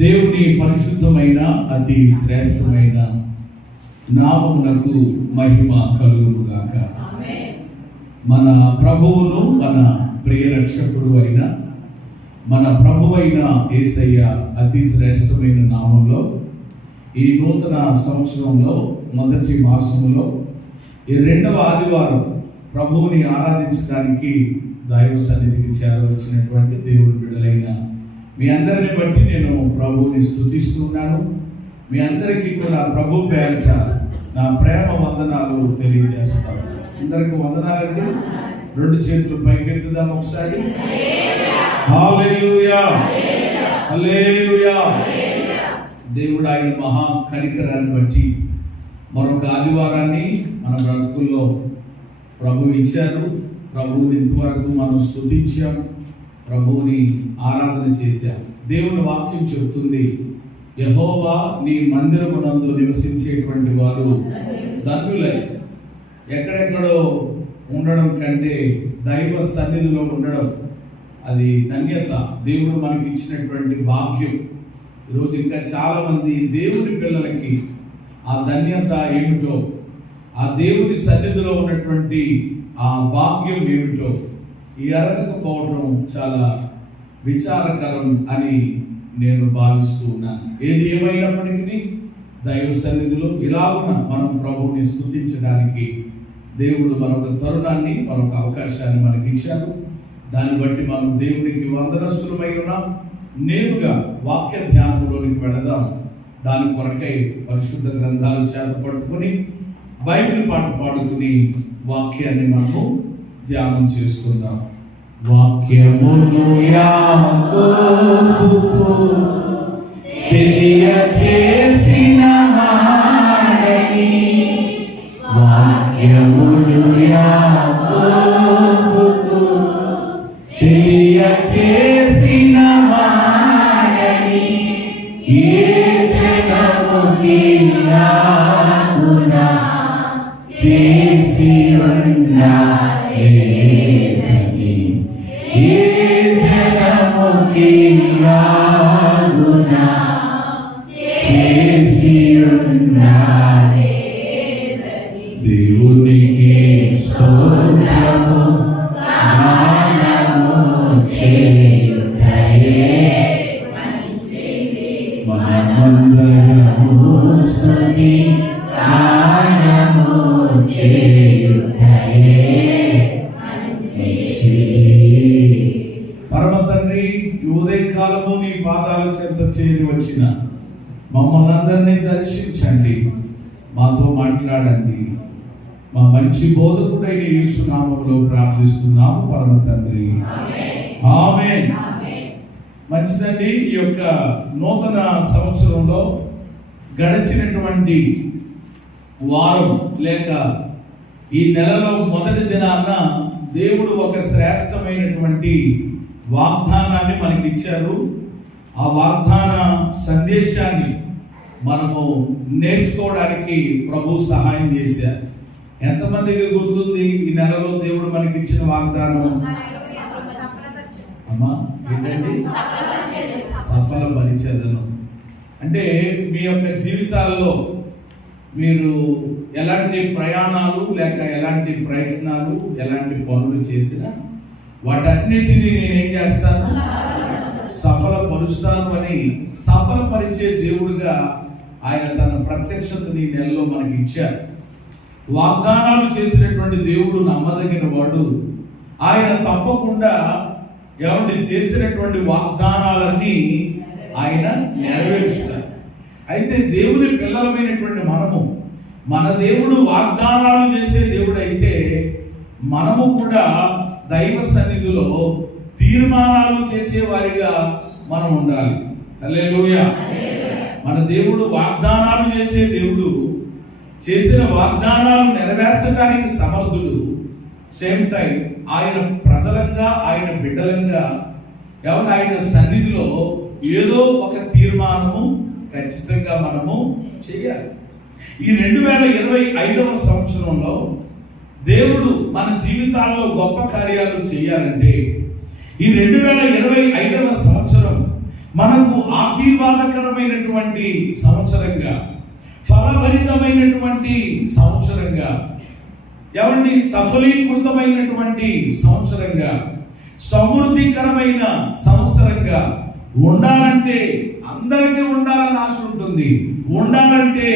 దేవుని పరిశుద్ధమైన అతి శ్రేష్టమైన నామమునకు మహిమ కలుగునుగాక. మన ప్రభువును మన ప్రియ రక్షకుడు అయిన మన ప్రభువైన యేసయ్య అతి శ్రేష్టమైన నామంలో ఈ నూతన సంవత్సరంలో మొదటి మాసంలో ఈ రెండవ ఆదివారం ప్రభువుని ఆరాధించడానికి దైవ సన్నిధికి చేరవచ్చినటువంటి దేవుడి బిడ్డలైన మీ అందరిని బట్టి నేను ప్రభువుని స్తుతిస్తున్నాను. మీ అందరికీ కూడా ప్రభు పేరిట నా ప్రేమ వందనాలు తెలియజేస్తాను. అందరికీ వందనాలండి. రెండు చేతులు పైకెత్తుదాం ఒకసారి. హల్లెలూయా, హల్లెలూయా. దేవుడు ఆయన మహా కనికరాన్ని బట్టి మరొక ఆదివారాన్ని మన బ్రతుకుల్లో ప్రభు ఇచ్చారు. ప్రభువుని ఇంతవరకు మనం స్తుతించాం, ప్రభువుని ఆరాధన చేశాం. దేవుని వాక్యం చెబుతుంది, యెహోవా నీ మందిరమునందు నివసించేటువంటి వారు ధన్యులై. ఎక్కడెక్కడో ఉండడం కంటే దైవ సన్నిధిలో ఉండడం అది ధన్యత, దేవుడు మనకి ఇచ్చినటువంటి భాగ్యం. ఈరోజు ఇంకా చాలా మంది దేవుని పిల్లలకి ఆ ధన్యత ఏమిటో, ఆ దేవుని సన్నిధిలో ఉన్నటువంటి ఆ భాగ్యం ఏమిటో ఎరగకపోవడం చాలా విచారకరం అని నేను భావిస్తూ ఉన్నాను. ఏది ఏమైనప్పటికీ దైవ సన్నిధిలో ఇలాగున మనం ప్రభువుని స్తుతించడానికి దేవుడు మరొక తరుణాన్ని, మరొక అవకాశాన్ని మనకి ఇచ్చారు. దాన్ని బట్టి మనం దేవునికి వందనస్తులమై ఉన్నాం. నేరుగా వాక్య ధ్యానంలోనికి వెళదాం. దాని కొరకై పరిశుద్ధ గ్రంథాలు చేత పట్టుకుని బైబిల్ పాట పాడుకుని వాక్యాన్ని మనము ధ్యానం చేసుకుందాం. వాక్యమును యాకోబుకు తెలియచేసిన వాడని, వాక్యమును యాకోబుకు తెలియచేసిన వాడని, ఏ జగముకి నాగునా చేసి ఉన్నాయే, ఏ జనముకి నాగునా చేసి ఉన్నాయే. దేవునికి స్తోత్రము గానము చేయుటయే మనమందరము స్తుతి గానము చేయుటయే. పరమ తండ్రి, ఈ ఉదయకాలము నీ పాదాల చెంత చేరి వచ్చిన మమ్మల్ని అందరినీ దర్శించండి, మాతో మాట్లాడండి. మా మంచి బోధకుడైన యేసు నామములో ప్రార్థిస్తున్నాము పరమ తండ్రి, ఆమేన్. మంచిదండి. ఈ యొక్క నూతన సంవత్సరంలో గడిచినటువంటి వారం లేక ఈ నెలలో మొదటి దినాన దేవుడు ఒక శ్రేష్టమైనటువంటి వాగ్దానాన్ని మనకి ఇచ్చారు. ఆ వాగ్దాన సందేశాన్ని మనము నేర్చుకోవడానికి ప్రభు సహాయం చేశారు. ఎంతమందికి గుర్తుంది ఈ నెలలో దేవుడు మనకి ఇచ్చిన వాగ్దానం? అమ్మా ఏంటండి? సఫల పరిచర్యను. అంటే మీ యొక్క జీవితాల్లో మీరు ఎలాంటి ప్రయాణాలు లేక ఎలాంటి ప్రయత్నాలు, ఎలాంటి పనులు చేసినా వాటన్నిటినీ నేనేం చేస్తాను? సఫలపరుస్తాను అని సఫలపరిచే దేవుడుగా ఆయన తన ప్రత్యక్షతని నెలలో మనకి ఇచ్చారు. వాగ్దానాలు చేసినటువంటి దేవుడు నమ్మదగిన వాడు. ఆయన తప్పకుండా ఎవరి చేసినటువంటి వాగ్దానాలన్నీ ఆయన నెరవేరుస్తారు. అయితే దేవుని పిల్లలమైనటువంటి మనము, మన దేవుడు వాగ్దానాలు చేసే దేవుడు అయితే మనము కూడా దైవ సన్నిధిలో తీర్మానాలు చేసేవారిగా మనం ఉండాలి. హల్లెలూయా. మన దేవుడు వాగ్దానాలు చేసే దేవుడు, చేసిన వాగ్దానాలు నెరవేర్చడానికి సమర్థుడు. సేమ్ టైం ఆయన ప్రజలంగా, ఆయన బిడ్డలంగా ఎవరు ఆయన సన్నిధిలో ఏదో ఒక తీర్మానము ఖచ్చితంగా మనము చేయాలి. ఈ 2025వ సంవత్సరంలో దేవుడు మన జీవితాల్లో గొప్ప కార్యాలు చేయాలంటే ఈ 2025వ సంవత్సరం మనకు ఆశీర్వాదకరమైనటువంటి సంవత్సరంగా, ఫలభరితమైనటువంటి సంవత్సరంగా, ఏమండి సఫలీకృతమైనటువంటి సంవత్సరంగా, సమృద్ధికరమైన సంవత్సరంగా ఉండాలంటే అందరికీ ఉండాలని ఆశ ఉంటుంది. ఉండాలంటే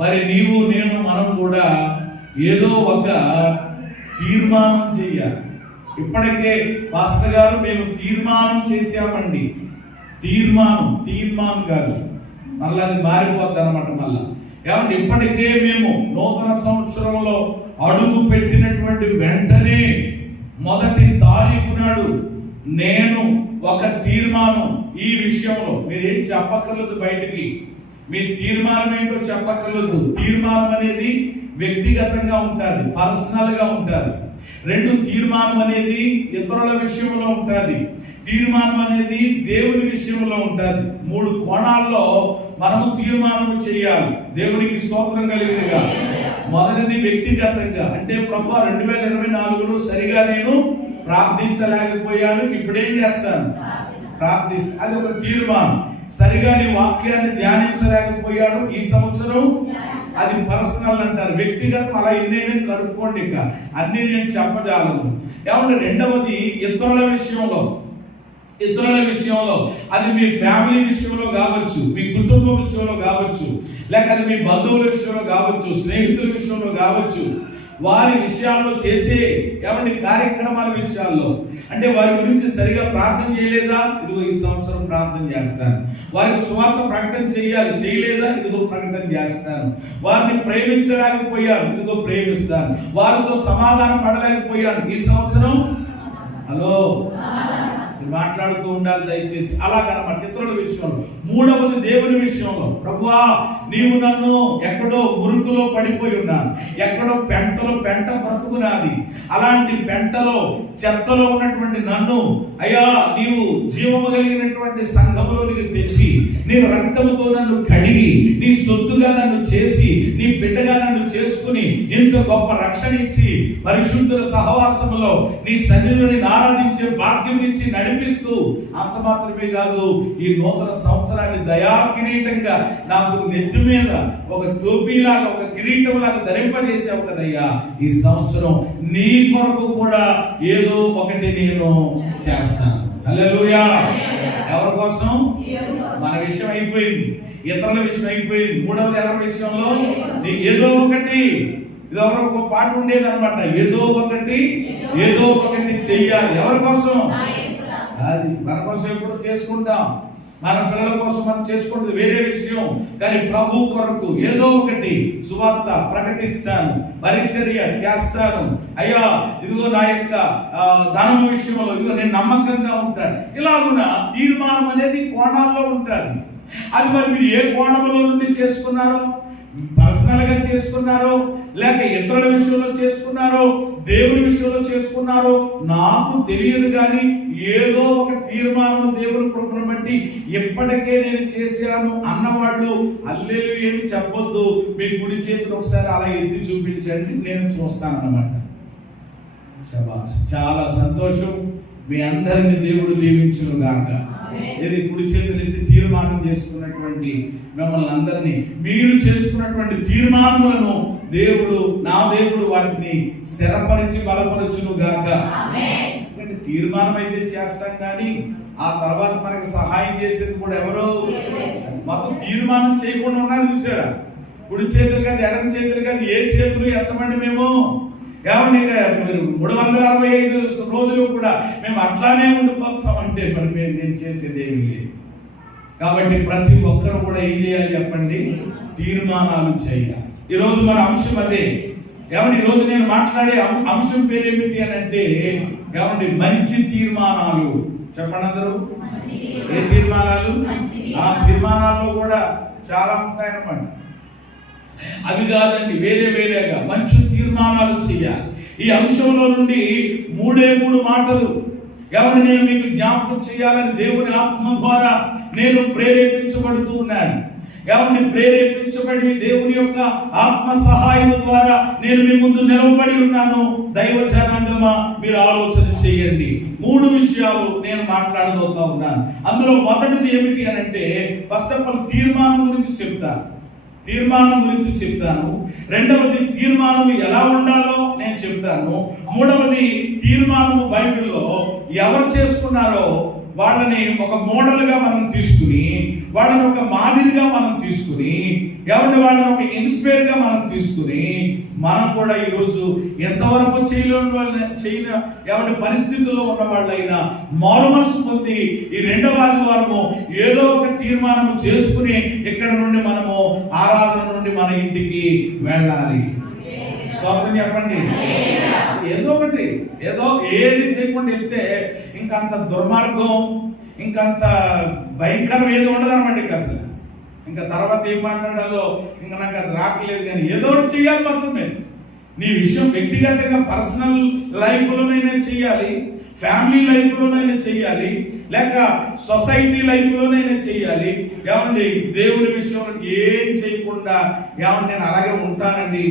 మరి నీవు నేను మనం కూడా ఏదో ఒక తీర్మానం చేయాలి. ఇప్పటికే పాస్టర్ గారు మేము తీర్మానం చేశామండి. తీర్మానం కాదు, మళ్ళీ అది మారిపోద్ది అనమాట. మళ్ళా ఏమంటే ఇప్పటికే మేము నూతన సంవత్సరంలో అడుగు పెట్టినటువంటి వెంటనే మొదటి తారీఖు నాడు నేను ఒక తీర్మానం, ఈ విషయంలో మీరేం చెప్పక్కర్లేదు, బయటికి మీ తీర్మానం ఏంటో చెప్పక్కర్లేదు. తీర్మానం అనేది వ్యక్తిగతంగా ఉంటుంది, పర్సనల్గా ఉంటుంది. 2 తీర్మానం అనేది ఇతరుల విషయంలో ఉంటుంది, తీర్మానం అనేది దేవుని విషయంలో ఉంటుంది. 3 కోణాల్లో మనము తీర్మానం చేయాలి. దేవునికి స్తోత్రం కలిగినగా. మొదటిది వ్యక్తిగతంగా, అంటే ప్రభువా 2024లో సరిగా నేను ప్రార్థించలేకపోయాను, ఇప్పుడేం చేస్తాను? ప్రార్థిస్తాను. అది ఒక తీర్మానం. సరిగా నీ వాక్యాన్ని ధ్యానించలేకపోయాను ఈ సంవత్సరం, అది పర్సనల్ అంటారు, వ్యక్తిగతం. అలా ఎన్నైనా కలుపుకోండి, ఇక అన్ని నేను చెప్పజాలను. ఏమంటే రెండవది ఇతరుల విషయంలో, అది మీ ఫ్యామిలీ విషయంలో కావచ్చు, మీ కుటుంబ విషయంలో కావచ్చు, లేక అది మీ బంధువుల విషయంలో కావచ్చు, స్నేహితుల విషయంలో కావచ్చు, వారి విషయాల్లో చేసే ఏమంటే కార్యక్రమాల విషయాల్లో, అంటే వారి గురించి సరిగా ప్రార్థన చేయలేదా? ఇదిగో ఈ సంవత్సరం ప్రార్థన చేస్తాను. వారికి సువార్త ప్రకటన చేయలేదా? ఇదిగో ప్రకటన చేస్తాను. వారిని ప్రేమించలేకపోయాను, ఇదిగో ప్రేమిస్తాను. వారితో సమాధానం పడలేకపోయాను ఈ సంవత్సరం. హలో, మాట్లాడుతూ ఉండాలి దయచేసి. అలాగనమాట ఇతరుల విషయంలో. మూడవది దేవుని విషయంలో, ప్రభువా నీవు నన్ను ఎక్కడో మురుకులో పడిపోయి ఉన్నాను, ఎక్కడో పెంట బ్రతుకునాది, అలాంటి పెంటలో చెత్తలో ఉన్నటువంటి నన్ను అయ్యా నీవు జీవము కలిగినటువంటి సంఘములోనికి తెచ్చి నీ రక్తముతో నన్ను కడిగి నీ సొత్తుగా నన్ను చేసి నీ బిడ్డగా నన్ను చేసుకుని ఇంత గొప్ప రక్షణ ఇచ్చి పరిశుద్ధుల సహవాసములో నీ సన్నిధిని ఆరాధించే భాగ్యం ఇచ్చి నడిపిస్తూ, అంత మాత్రమే కాదు ఈ నూతన సంవత్సరాన్ని దయా కిరీటంగా నాకు నెత్తి మీద ఒక టోపీలాగా, ఒక కిరీటం లాగా ధరింపజేసావు కదయ్యా. ఈ సంవత్సరం నీ కొరకు కూడా ఏదో ఒకటి నేను చేస్తాను. హల్లెలూయా. ఎవరి కోసం? మన విషయం అయిపోయింది, ఇతరుల విషయం అయిపోయింది. మూడవది ఎవరి విషయంలో? ఏదో ఒకటి. ఇది ఎవరో ఒక పాట ఉండేది అనమాట, ఏదో ఒకటి చెయ్యాలి. ఎవరి కోసం? అది మన కోసం ఎప్పుడు చేసుకుంటాం, మన పిల్లల కోసం మనం చేసుకుంటుంది వేరే విషయం. కానీ ప్రభు కొరకు ఏదో ఒకటి సువార్త ప్రకటిస్తాను, పరిచర్య చేస్తాను. అయ్యా ఇదిగో నా యొక్క ధనము విషయంలో ఇదిగో నేను నమ్మకంగా ఉంటాను. ఇలాగున తీర్మానం అనేది కోణాల్లో ఉంటుంది. అది మరి మీరు ఏ కోణంలో నుండి చేసుకున్నారో, పర్సనల్గా చేసుకున్నారో, లేక ఇతరుల విషయంలో చేసుకున్నారో, దేవుని విషయంలో చేసుకున్నారో నాకు తెలియదు. కానీ ఏదో ఒక తీర్మానం దేవుని కృపను బట్టి ఇప్పటికే నేను చేశాను అన్నవాళ్ళు హల్లెలూయా ఏమి చెప్పొద్దు. మీ కుడి చేతులు ఒకసారి అలా ఎత్తి చూపించండి, నేను చూస్తాను అన్నమాట. శభాష్, చాలా సంతోషం. మీ అందరిని దేవుడు దీవించును గాక. ఇది కుడి చేతులు ఎత్తి తీర్మానం చేసుకున్నటువంటి మిమ్మల్ని అందరినీ, మీరు చేసుకున్నటువంటి తీర్మానములను నా దేవుడు వాటిని స్థిరపరిచి బలపరచును గాక. ఎందుకంటే తీర్మానం అయితే చేస్తాం, కానీ ఆ తర్వాత మనకు సహాయం చేసేది కూడా ఎవరో. మొత్తం తీర్మానం చేయకుండా ఉన్నారు చూసారా? కుడి చేతులు కాదు, ఎడం చేతులు కాదు, ఏ చేతులు ఎత్తమండి మేము. ఏమండి ఇక 365 రోజులు కూడా మేము అట్లానే ఉండిపోతామంటే మరి నేను చేసేది ఏమీ లేదు. కాబట్టి ప్రతి ఒక్కరు కూడా ఏం చేయాలి చెప్పండి? తీర్మానాలు చేయాలి. ఈరోజు మన అంశం అదే. ఏమండి ఈరోజు నేను మాట్లాడే అంశం పేరేమిటి అని అంటే, ఏమండి మంచి తీర్మానాలు. చెప్పండి అందరూ. ఏ తీర్మానాలు? ఆ తీర్మానాల్లో కూడా చాలా ఉంటాయన్నమాట. అవి కాదండి, వేరేగా మంచి తీర్మానాలు చేయాలి. ఈ అంశంలో నుండి 3 మాటలు ఎవరిని నేను మీకు జ్ఞాపకం చేయాలని దేవుని ఆత్మ ద్వారా నేను ప్రేరేపించబడుతూ ఉన్నాను. ఏమండి ప్రేరేపించబడి దేవుని యొక్క ఆత్మ సహాయం ద్వారా నేను మీ ముందు నిలవబడి ఉన్నాను. దైవ జనాంగమా, మీరు ఆలోచన చేయండి. 3 విషయాలు నేను మాట్లాడబోతా ఉన్నాను. అందులో మొదటిది ఏమిటి అని అంటే, ఫస్ట్ ఆఫ్ ఆల్ తీర్మానం గురించి చెప్తాను. రెండవది తీర్మానం ఎలా ఉండాలో నేను చెప్తాను. మూడవది తీర్మానము బైబిల్లో ఎవరు చేసుకున్నారో వాళ్ళని ఒక మోడల్గా మనం తీసుకుని, వాళ్ళని ఒక మాదిరిగా మనం తీసుకుని, వాళ్ళని ఒక ఇన్స్పైర్గా మనం తీసుకుని, మనం కూడా ఈరోజు ఎంతవరకు చేయని పరిస్థితుల్లో ఉన్న వాళ్ళైనా మారు మనసు పొంది ఈ 2వ ఆదివారము ఏదో ఒక తీర్మానం చేసుకుని ఇక్కడ నుండి మనము ఆరాధన నుండి మన ఇంటికి వెళ్ళాలి. స్తోత్రం చెప్పండి. ఏది చేయకుండా వెళ్తే ఇంకంత దుర్మార్గం, ఇంకంత భయంకరం ఏది ఉండదన్నమాట. అసలు ఇంకా తర్వాత ఏం మాట్లాడాలో ఇంకా నాకు అది రావట్లేదు. కానీ ఏదో ఒకటి చెయ్యాలి. మొత్తం మీద నీ విషయం వ్యక్తిగతంగా పర్సనల్ లైఫ్లోనైనా చెయ్యాలి, ఫ్యామిలీ లైఫ్లోనైనా చెయ్యాలి, లేక సొసైటీ లైఫ్లోనైనా చెయ్యాలి. దేవుని విషయంలో ఏం చేయకుండా నేను అలాగే ఉంటానండి,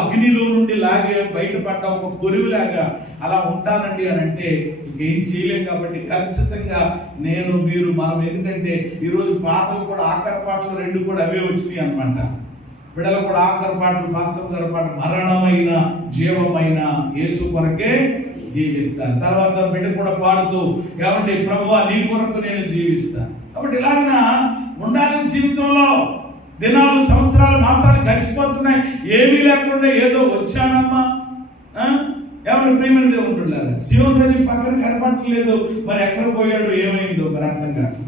అగ్నిలో నుండి లాగే బయటపడ్డ ఒక కొరివిలాగా అలా ఉంటానండి అని అంటే ఇంకేం చేయలేం. కాబట్టి ఖచ్చితంగా మనం ఎందుకంటే ఈరోజు పాటలు కూడా ఆఖరి పాటలు 2 కూడా అవే వచ్చినాయి అనమాట. బిడ్డలు కూడా ఆఖరి పాటలు, పాస్టర్ గారి పాట మరణమైన జీవమైన యేసు కొరకే జీవిస్తాను. తర్వాత బిడ్డ కూడా పాడుతూ ప్రభువా నీ కొరకు నేను జీవిస్తాను. కాబట్టి ఇలాగా ఉండాలి. జీవితంలో దినాలు, సంవత్సరాలు, మాసాలు గడిచిపోతున్నాయి. ఏమీ లేకుండా ఏదో వచ్చానమ్మా. ప్రియమైన దేవుడు శివన్ రాజు పక్కన కనపడలేదు, మరి ఎక్కడ పోయాడు, ఏమైందో మరి అర్థం కాదు.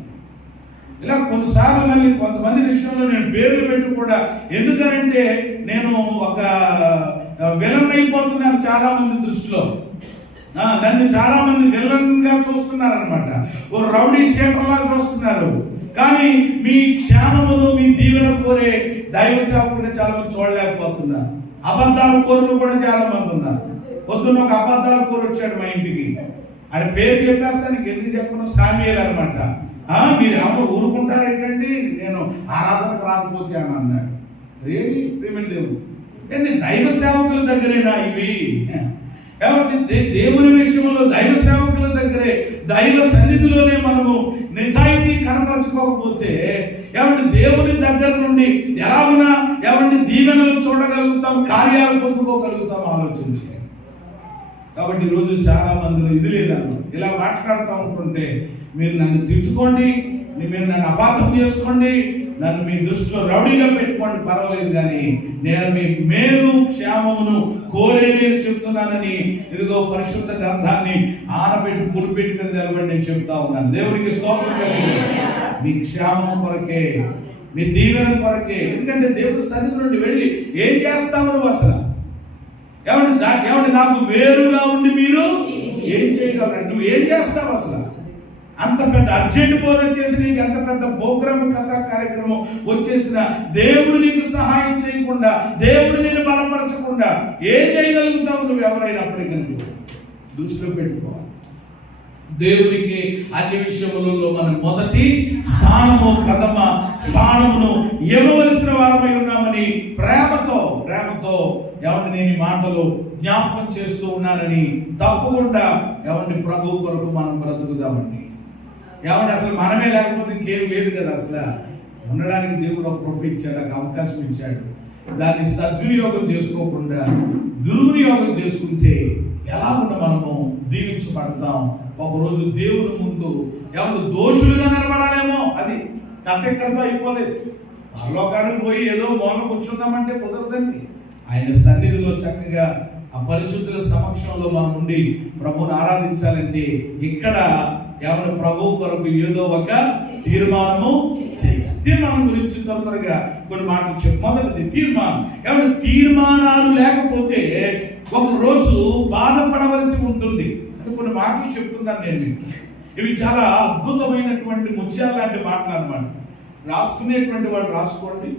ఇలా కొన్నిసార్లు మళ్ళీ కొంతమంది విషయంలో నేను పేర్లు పెట్టి కూడా, ఎందుకనంటే నేను ఒక విలన్ అయిపోతున్నాను చాలా మంది దృష్టిలో. నన్ను చాలా మంది విలన్ గా చూస్తున్నారు అనమాట. ఓ రౌడీ షేటర్లా చూస్తున్నారు. కానీ మీ క్షేమమును, మీ దీవెన కోరే దైవ సేవకుడిగా చాలా మంది చూడలేకపోతున్నారు. అబద్ధాల కోరులు కూడా చాలా మంది ఉన్నారు. పొద్దున్న ఒక అబద్ధాల కోరు వచ్చాడు మా ఇంటికి. ఆయన పేరు చెప్పేస్తానికి ఎందుకు చెప్పను, సామ్యూయేల్ అనమాట. మీరు ఎవరు ఊరుకుంటారేంటండి, నేను ఆరాధనకు రాకపోతే అని అన్నాడు. రేడి ప్రేమిడి దేవుడు ఏంటి, దైవ సేవకుల దగ్గరేనా ఇవి? దేవుని విషయంలో దైవ సేవకుల దగ్గరే, దైవ సన్నిధిలోనే మనము నిజాయితీ కనపరచుకోకపోతే దేవుని దగ్గర నుండి ఎలాగునా దీవెనలు చూడగలుగుతాం, కార్యాలు పొందుకోగలుగుతాం ఆలోచించి. కాబట్టి ఈరోజు చాలా మందిలో ఇది లేదన్నమాట. ఇలా మాట్లాడుతూ ఉంటుంటే మీరు నన్ను తిట్టుకోండి, మీరు నన్ను అపార్థం చేసుకోండి, నన్ను మీ దృష్టిలో రౌడీగా పెట్టుకోండి, పర్వాలేదు. కానీ నేను మీ మేలు క్షేమమును కోరే నేను చెప్తున్నానని ఇదిగో పరిశుద్ధ గ్రంథాన్ని ఆనబెట్టి పులిపెట్టి మీద నిలబడి నేను చెప్తా ఉన్నాను. దేవునికి స్తోత్రం కలిగి మీ క్షేమం కొరకే, మీ దీవెన కొరకే. ఎందుకంటే దేవుడి సన్నిధి నుండి వెళ్ళి ఏం చేస్తావు నువ్వు అసలు? నాకు వేరుగా ఉండి మీరు ఏం చేయగలరు? నువ్వు ఏం చేస్తావు అసలు? అంత పెద్ద అర్జెంట్ ఫోన్ వచ్చేసి నీకు అంత పెద్ద ప్రోగ్రామ్, కథా కార్యక్రమం వచ్చేసిన దేవుడు నీకు సహాయం చేయకుండా, దేవుడు నిన్ను బలపరచకుండా ఏం చేయగలుగుతావు నువ్వు? ఎవరైనప్పటికీ దృష్టిలో పెట్టుకోవాలి. దేవునికి అన్ని విషయములలో మనం మొదటి స్థానము, ప్రథమ స్థానమును ఇవ్వవలసిన వారమై ఉన్నామని ప్రేమతో నేను ఈ మాటలు జ్ఞాపకం చేస్తూ ఉన్నానని తప్పకుండా ప్రభు కొరకు మనం బ్రతుకుదామండి. అసలు మనమే లేకపోతే ఇంకేం లేదు కదా. అసలు ఉండడానికి దేవుడు ఒక కృప ఇచ్చాడు, ఒక అవకాశం ఇచ్చాడు. దాన్ని సద్వినియోగం చేసుకోకుండా దుర్వినియోగం చేసుకుంటే ఎలా ఉన్న మనము దీవించబడతాం. ఒకరోజు దేవుని ముందు దోషులుగా నిలబడాలేమో. అది కథ ఎక్కడితో అయిపోలేదు. పరలోకానికి పోయి ఏదో మౌన కూర్చుందామంటే కుదరదండి. ఆయన సన్నిధిలో చక్కగా ఆ పరిశుద్ధుల సమక్షంలో మనం ఉండి ప్రభువుని ఆరాధించాలంటే ఇక్కడ ప్రభు కొరకు ఏదో ఒక తీర్మానము చేయాలి. తీర్మానం గురించి త్వరగా కొన్ని మాటలు చెప్పు. మొదటిది తీర్మానం. తీర్మానాలు లేకపోతే ఒక రోజు బాధపడవలసి ఉంటుంది. కొన్ని మాటలు చెప్తున్నాను నేను. ఇవి చాలా అద్భుతమైనటువంటి ముత్యాలు లాంటి మాటలు అన్నమాట. రాసుకునేటువంటి వాళ్ళు రాసుకోండి.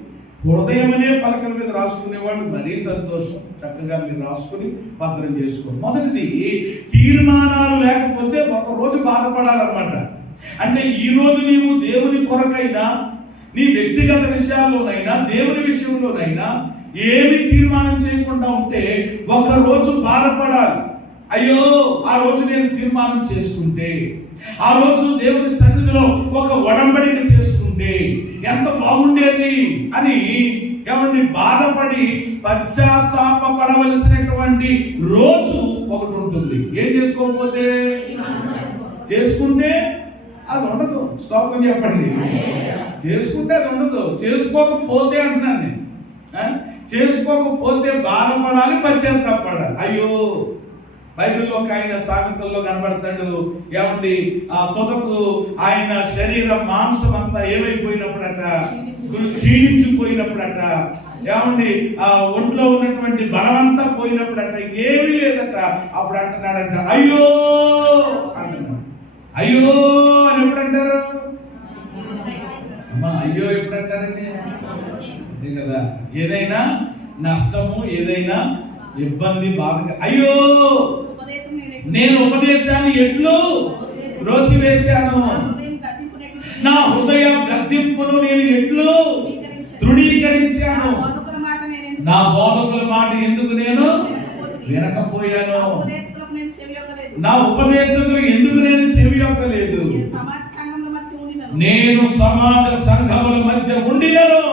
హృదయమనే పలకల మీద రాసుకునే వాళ్ళు మరీ సంతోషం. చక్కగా మీరు రాసుకుని భద్రం చేసుకోండి. మొదటిది, తీర్మానాలు లేకపోతే ఒక రోజు బాధపడాలన్నమాట. అంటే ఈ రోజు నీవు దేవుని కొరకైనా, నీ వ్యక్తిగత విషయాల్లోనైనా దేవుని విషయంలోనైనా ఏమి తీర్మానం చేయకుండా ఉంటే ఒక రోజు బాధపడాలి. అయ్యో ఆ రోజు నేను తీర్మానం చేసుకుంటే, ఆ రోజు దేవుని సన్నిధిలో ఒక ఒడంబడిక చేసుకుంటే ఎంత బాగుండేది అని ఏమండి బాధపడి పశ్చాత్తాపపడవలసినటువంటి రోజు ఒకటి ఉంటుంది. ఏం చేసుకోకపోతే చేసుకుంటే అది ఉండదు. స్తోత్రం చెప్పండి. చేసుకుంటే అది ఉండదు. చేసుకోకపోతే అంటున్నాను నేను. చేసుకోకపోతే బాధపడాలి, పశ్చాత్తాపడాలి. అయ్యో బైబిల్లో ఒక ఆయన సామెతల్లో కనబడతాడు. ఏమండి ఆ తుదకు ఆయన శరీర మాంసం అంతా ఏమైపోయినప్పుడట, క్షీణించిపోయినప్పుడట, ఏమండి ఆ ఒంట్లో ఉన్నటువంటి బలమంతా పోయినప్పుడట, ఏమీ లేదట. అప్పుడు అంటున్నాడంట అయ్యో అంటున్నాడు. అయ్యో అని ఎప్పుడు అంటారు అమ్మా? అయ్యో ఎప్పుడు అంటారండి? అంతే కదా. ఏదైనా నష్టము, ఏదైనా ఇబ్బంది, బాధ, అయ్యో నేను ఉపదేశాన్ని ఎట్లు త్రోసివేశాను, నా హృదయ గద్దింపును నేను ఎట్లు తృణీకరించాను, నా బోధకుల మాట ఎందుకు నేను వినకపోయాను, నా ఉపదేశకులు ఎందుకు నేను చెవియొక్కలేదు, నేను సమాజ సంఘముల మధ్య ఉండినను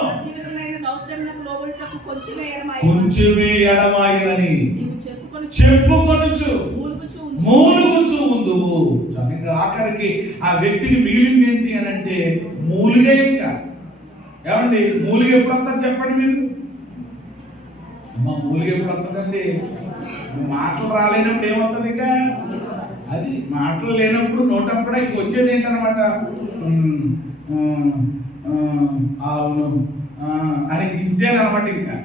కొంచెమే ఎడమాయినని చెప్పుకొనుచు మూలుగుచు ఉందువు. ఆఖరికి ఆ వ్యక్తికి మిగిలింది ఏంటి అని అంటే మూలుగే. ఇంకా ఏమండి మూలిగ ఎప్పుడు వస్తుంది చెప్పండి మీరు? అమ్మ మూలిగ ఎప్పుడు వస్తుందండి? మాటలు రాలేనప్పుడు ఏమవుతుంది? ఇంకా అది మాటలు లేనప్పుడు నోటప్పుడే ఇంక వచ్చేది ఏంటనమాట, అవును అని ఇంతేనమాట. ఇంకా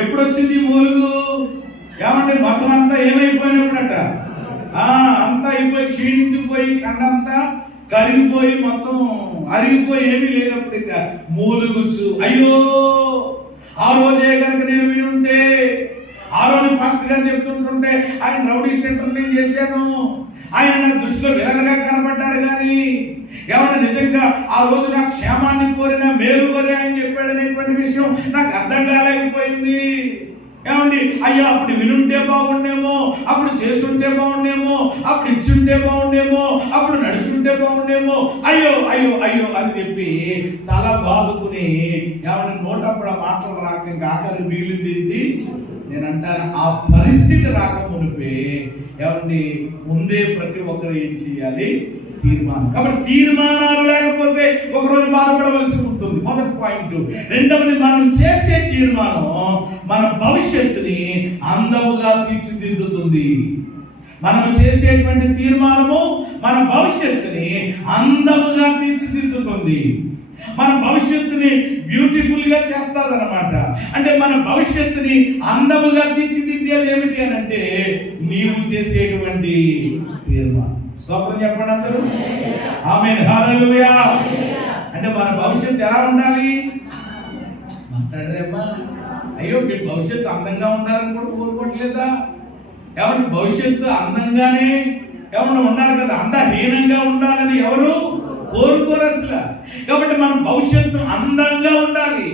ఎప్పుడు వచ్చింది మూలుగు? ఏమంటే మొత్తం అంతా ఏమైపోయినప్పుడట, అంతా అయిపోయి క్షీణించిపోయి కండంతా కరిగిపోయి మొత్తం అరిగిపోయి ఏమీ లేనప్పుడు ఇక మూలుగుచ్చు. అయ్యో ఆ రోజే కనుక నేను వినుంటే, ఆ రోజు పాస్టర్ గారు చెప్తుంటుంటే, ఆయన రౌడీ సెంటర్ నేను చేశాను, ఆయన నా దృష్టిలో విలన్గా కనబడ్డాడు, కానీ ఏమన్నా నిజంగా ఆ రోజు నా క్షేమాన్ని కోరినా మేలు కోరి ఆయన చెప్పాడు అనేటువంటి విషయం నాకు అర్థం కాలేకపోయింది. ఏమండి అయ్యో అప్పుడు వినుంటే బాగుండేమో, అప్పుడు చేసుంటే బాగుండేమో, అప్పుడు ఇచ్చుంటే బాగుండేమో, అప్పుడు నడుచుంటే బాగుండేమో, అయ్యో అయ్యో అయ్యో అని చెప్పి తల బాదుకుని ఏమన్నా నోటప్పుడు మాటలు రాక ఇంకా ఆఖరి మిగిలింది. నేను అంటాను ఆ పరిస్థితి రాక మునిపే ఏమండి ముందే ప్రతి ఒక్కరు ఏం చేయాలి? తీర్మానం. కాబట్టి తీర్మానాలు లేకపోతే ఒకరోజు బాధపడవలసి ఉంటుంది. మొదటి పాయింట్. రెండవది, మనం చేసే తీర్మానం మన భవిష్యత్తుని అందముగా తీర్చిదిద్దుతుంది. మనం చేసేటువంటి తీర్మానము మన భవిష్యత్తుని అందముగా తీర్చిదిద్దుతుంది. మన భవిష్యత్తుని బ్యూటిఫుల్ గా చేస్తుంది అనమాట. అంటే మన భవిష్యత్తుని అందముగా తీర్చిదిద్దేది ఏమిటి అని అంటే నీవు చేసేటువంటి తీర్మానం. స్తోత్రం చెప్పండి అందరూ. ఆమేన్, హల్లెలూయా. అంటే మన భవిష్యత్తు ఎలా ఉండాలి? మాట్లాడరేమ్మా? అయ్యో మీ భవిష్యత్తు అందంగా ఉండాలని కూడా కోరుకోవట్లేదా? ఎవరి భవిష్యత్తు అందంగానే ఎవరు ఉండాలి కదా, అందహీనంగా ఉండాలని ఎవరు కోరుకోరు అసలు. కాబట్టి మన భవిష్యత్తు అందంగా ఉండాలి,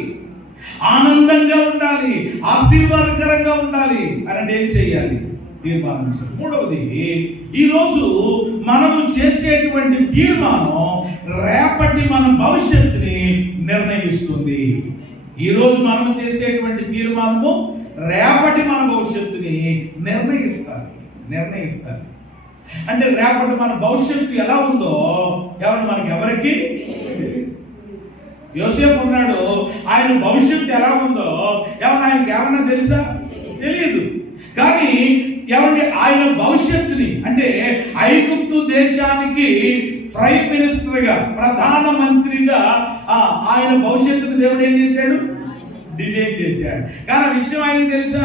ఆనందంగా ఉండాలి, ఆశీర్వాదకరంగా ఉండాలి అని ఏం చేయాలి? తీర్మానం. మూడవది, ఈరోజు మనము చేసేటువంటి తీర్మానం రేపటి మన భవిష్యత్తుని నిర్ణయిస్తుంది. ఈరోజు మనం చేసేటువంటి తీర్మానము రేపటి మన భవిష్యత్తుని నిర్ణయిస్తుంది. అంటే రేపటి మన భవిష్యత్తు ఎలా ఉందో ఎవరికి యోసేపు ఉన్నాడు, ఆయన భవిష్యత్తు ఎలా ఉందో ఆయనకి ఏమన్నా తెలుసా? తెలియదు. కానీ ఆయన భవిష్యత్తుని, అంటే ఐగుప్తు దేశానికి ప్రైమ్ మినిస్టర్ గా, ప్రధానమంత్రిగా ఆయన భవిష్యత్తుని దేవుడు ఏం చేశాడు? డిజైన్ చేశాడు. కానీ ఆ విషయం ఆయనకి తెలుసా?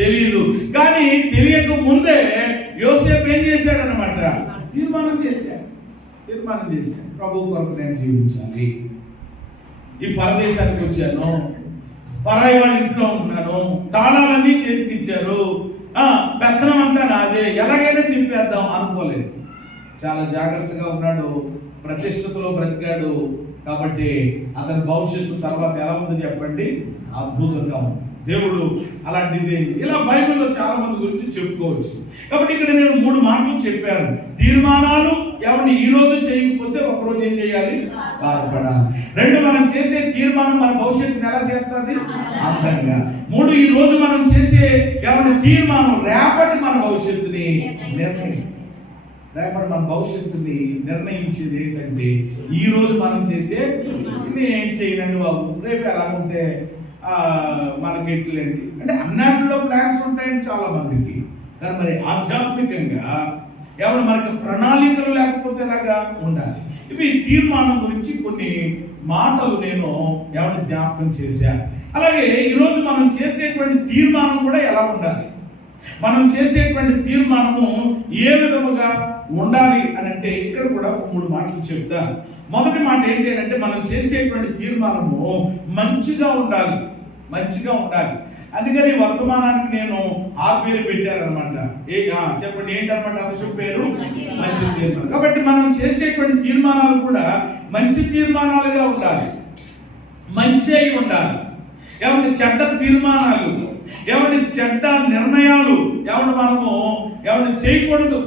తెలియదు. కానీ తెలియక ముందే యోసేపు ఏం చేశాడు అనమాట? తీర్మానం చేశాడు. ప్రభు కొరకు నేను జీవించాలి, ఈ పరదేశానికి వచ్చాను, పరాయి వాళ్ళ ఇంట్లో ఉన్నాను, తాళాలన్నీ చేతికిచ్చారు, పెత్తనం అంతా నాదే, ఎలాగైనా తిప్పేద్దాం అనుకోలేదు. చాలా జాగ్రత్తగా ఉన్నాడు, ప్రతిష్టతలో బ్రతికాడు. కాబట్టి అతని భవిష్యత్తు తర్వాత ఎలా ఉందో చెప్పండి, అద్భుతంగా ఉంది. దేవుడు అలా డిజైన్, ఇలా బైబిల్లో చాలా మంది గురించి చెప్పుకోవచ్చు. కాబట్టి ఇక్కడ నేను 3 మాటలు చెప్పాను. తీర్మానాలు ఎవరిని ఈ రోజు చేయకపోతే ఒకరోజు ఏం చేయాలి, బాధపడాలి. 2, మనం చేసే తీర్మానం మన భవిష్యత్తుని ఎలా చేస్తుంది, అందంగా. 3, ఈ రోజు మనం చేసే ఎవరి తీర్మానం రేపటి మన భవిష్యత్తుని నిర్ణయిస్తుంది. రేపటి మన భవిష్యత్తుని నిర్ణయించేది ఏంటంటే ఈ రోజు మనం చేసే, ఏం చేయనండి బాబు, రేపు ఎలా ఉంటే మనకి ఎట్లేంటి అంటే అన్నిటిలో ప్లాన్స్ ఉంటాయండి చాలా మందికి. కానీ మరి ఆధ్యాత్మికంగా ఎవరు మనకి ప్రణాళికలు లేకపోతే ఎలాగా ఉండాలి. ఇవి తీర్మానం గురించి కొన్ని మాటలు నేను ఎవరిని జ్ఞాపకం చేశాను. అలాగే ఈరోజు మనం చేసేటువంటి తీర్మానం కూడా ఎలా ఉండాలి, మనం చేసేటువంటి తీర్మానము ఏ విధముగా ఉండాలి అని అంటే ఇక్కడ కూడా 3 మాటలు చెప్తాను. మొదటి మాట ఏంటి అంటే మనం చేసేటువంటి తీర్మానము మంచిగా ఉండాలి, మంచిగా ఉండాలి. అందుకని వర్తమానానికి నేను ఆ పేరు పెట్టారనమాట. చెప్పండి ఏంటనమాట అంశం పేరు, మంచి తీర్మానం. కాబట్టి మనం చేసేటువంటి తీర్మానాలు కూడా మంచి తీర్మానాలుగా ఉండాలి, మంచి అయి ఉండాలి. ఎవరి చెడ్డ తీర్మానాలు, ఎవరి చెడ్డ నిర్ణయాలు ఎవరిని చేయకూడదు.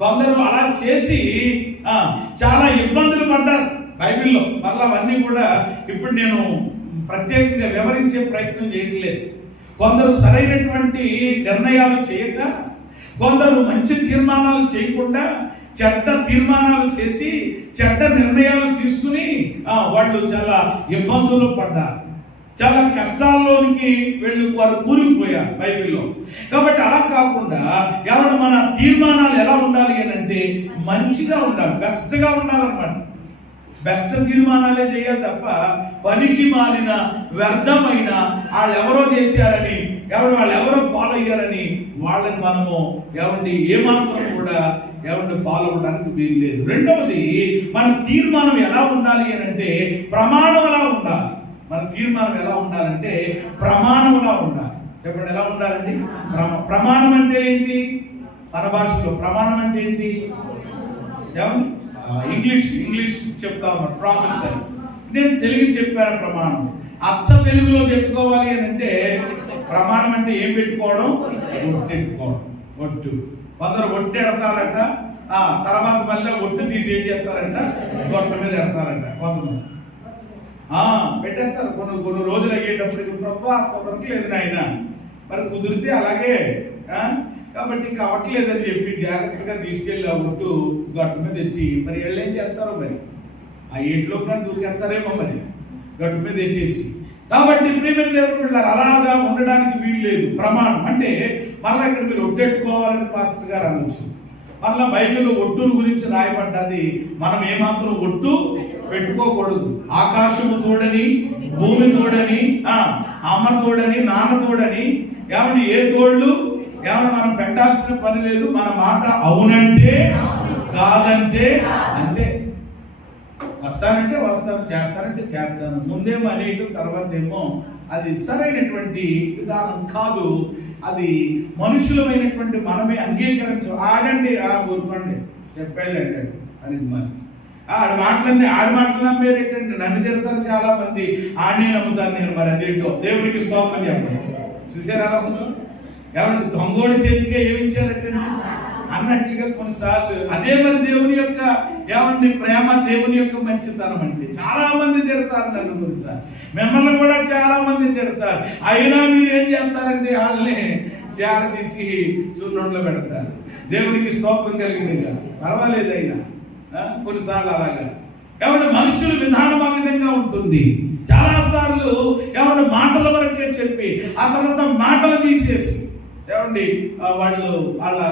కొందరు అలా చేసి చాలా ఇబ్బందులు పడ్డారు బైబిల్లో. మళ్ళీ అవన్నీ కూడా ఇప్పుడు నేను ప్రత్యేకంగా వివరించే ప్రయత్నం చేయట్లేదు. కొందరు సరైనటువంటి నిర్ణయాలు చేయక, కొందరు మంచి తీర్మానాలు చేయకుండా చెడ్డ తీర్మానాలు చేసి చెడ్డ నిర్ణయాలు తీసుకుని వాళ్ళు చాలా ఇబ్బందులు పడ్డారు, చాలా కష్టాల్లోనికి వారు కూరుకుపోయారు బైబిల్లో. కాబట్టి అలా కాకుండా ఎవరు మన తీర్మానాలు ఎలా ఉండాలి అని అంటే మంచిగా ఉండాలి, బెస్ట్గా ఉండాలన్నమాట. బెస్ట్ తీర్మానాలే చేయాలి తప్ప పనికి మాలిన వ్యర్థమైన వాళ్ళు ఎవరో చేశారని వాళ్ళు ఎవరో ఫాలో అయ్యారని వాళ్ళని మనము ఎవరిని ఏమాత్రం కూడా ఎవరిని ఫాలో అవ్వడానికి వీలు లేదు. రెండవది, మన తీర్మానం ఎలా ఉండాలి అని అంటే ప్రమాణం ఎలా ఉండాలి. మన తీర్మానం ఎలా ఉండాలంటే ప్రమాణంలా ఉండాలి. చెప్పండి ఎలా ఉండాలండి. ప్రమాణం అంటే ఏంటి, మన భాషలో ప్రమాణం అంటే ఏంటి, ఇంగ్లీష్ చెప్తా ఉన్నాను, ప్రామిస్ అని. నేను తెలుగు చెప్పాను ప్రమాణం. అచ్చ తెలుగులో చెప్పుకోవాలి అని అంటే ప్రమాణం అంటే ఏం పెట్టుకోవడం, ఒట్టెట్టుకోవడం. ఒట్టు కొందరు ఒట్టు ఎడతారంట, తర్వాత మళ్ళీ ఒట్టు తీసి ఏం చేస్తారంట, గొట్ట మీద ఎడతారంట కొంతమంది. పెట్టేస్తారు కొన్ని రోజులు అయ్యేటప్పటికి, ప్రభా కుదరట్లేదు నాయన, మరి కుదిరితే అలాగే కాబట్టి కావట్లేదని చెప్పి జాగ్రత్తగా తీసుకెళ్ళి ఆ ఒట్టు గట్టు మీద ఎట్టి మరి వీళ్ళు ఏం చేస్తారో మరి ఆ ఇంట్లో కానీ దూకేస్తారేమో మరి గట్టు మీద ఎట్టేసి. కాబట్టి ప్రియమైన దేవుని బిడ్డలారా అలాగా ఉండడానికి వీలు లేదు. ప్రమాణం అంటే మళ్ళీ ఇక్కడ మీరు ఒట్టెట్టుకోవాలని పాస్టర్ గారు అనొచ్చు. మళ్ళీ బైబిల్లో ఒట్టుల గురించి రాయబడ్డది. మనం ఏమాత్రం ఒట్టు పెట్టుకోకూడదు. ఆకాశము తోడని, భూమి తోడని, అమ్మ తోడని, నాన్న తోడని, ఏమని ఏ తోళ్ళు మనం పెట్టాల్సిన పని లేదు. మన మాట అవునంటే కాదంటే అంతే. వస్తానంటే వస్తాను, చేస్తానంటే చేస్తాను. ముందేమో అనేయటం, తర్వాత ఏమో అది సరైనటువంటి విధానం కాదు. అది మనుషులమైనటువంటి మనమే అంగీకరించు. ఆడండి ఊరుకోండి చెప్పండి అంటాడు అని మరి ఆడి మాటలు నమ్మేరేంటండి. నన్ను తిడతారు చాలా మంది, ఆడనే నమ్ముతాను నేను. మరి అదేంటో దేవునికి స్తోత్రం చెప్పండి. చూసారా అలా ఉందో, ఎవరి దొంగోడి చేతిగా ఏమిచ్చారంటే అన్నట్లుగా కొన్నిసార్లు అదే మరి దేవుని యొక్క ఏమండి ప్రేమ, దేవుని యొక్క మంచితనం అంటే. చాలా మంది తిడతారు నన్ను కొన్నిసార్లు, మిమ్మల్ని కూడా చాలా మంది తిడతారు. అయినా మీరేం చేస్తారంటే వాళ్ళని చేరదీసి సున్నంలో పెడతారు. దేవునికి స్తోత్రం కలిగిందిగా, పర్వాలేదు. అయినా కొన్నిసార్లు అలాగా ఎవరి మనుషుల విధానం ఆ విధంగా ఉంటుంది. చాలా సార్లు ఎవరి మాటల వరకే చెప్పి ఆ తర్వాత మాటలు తీసేసి ఏమండి వాళ్ళ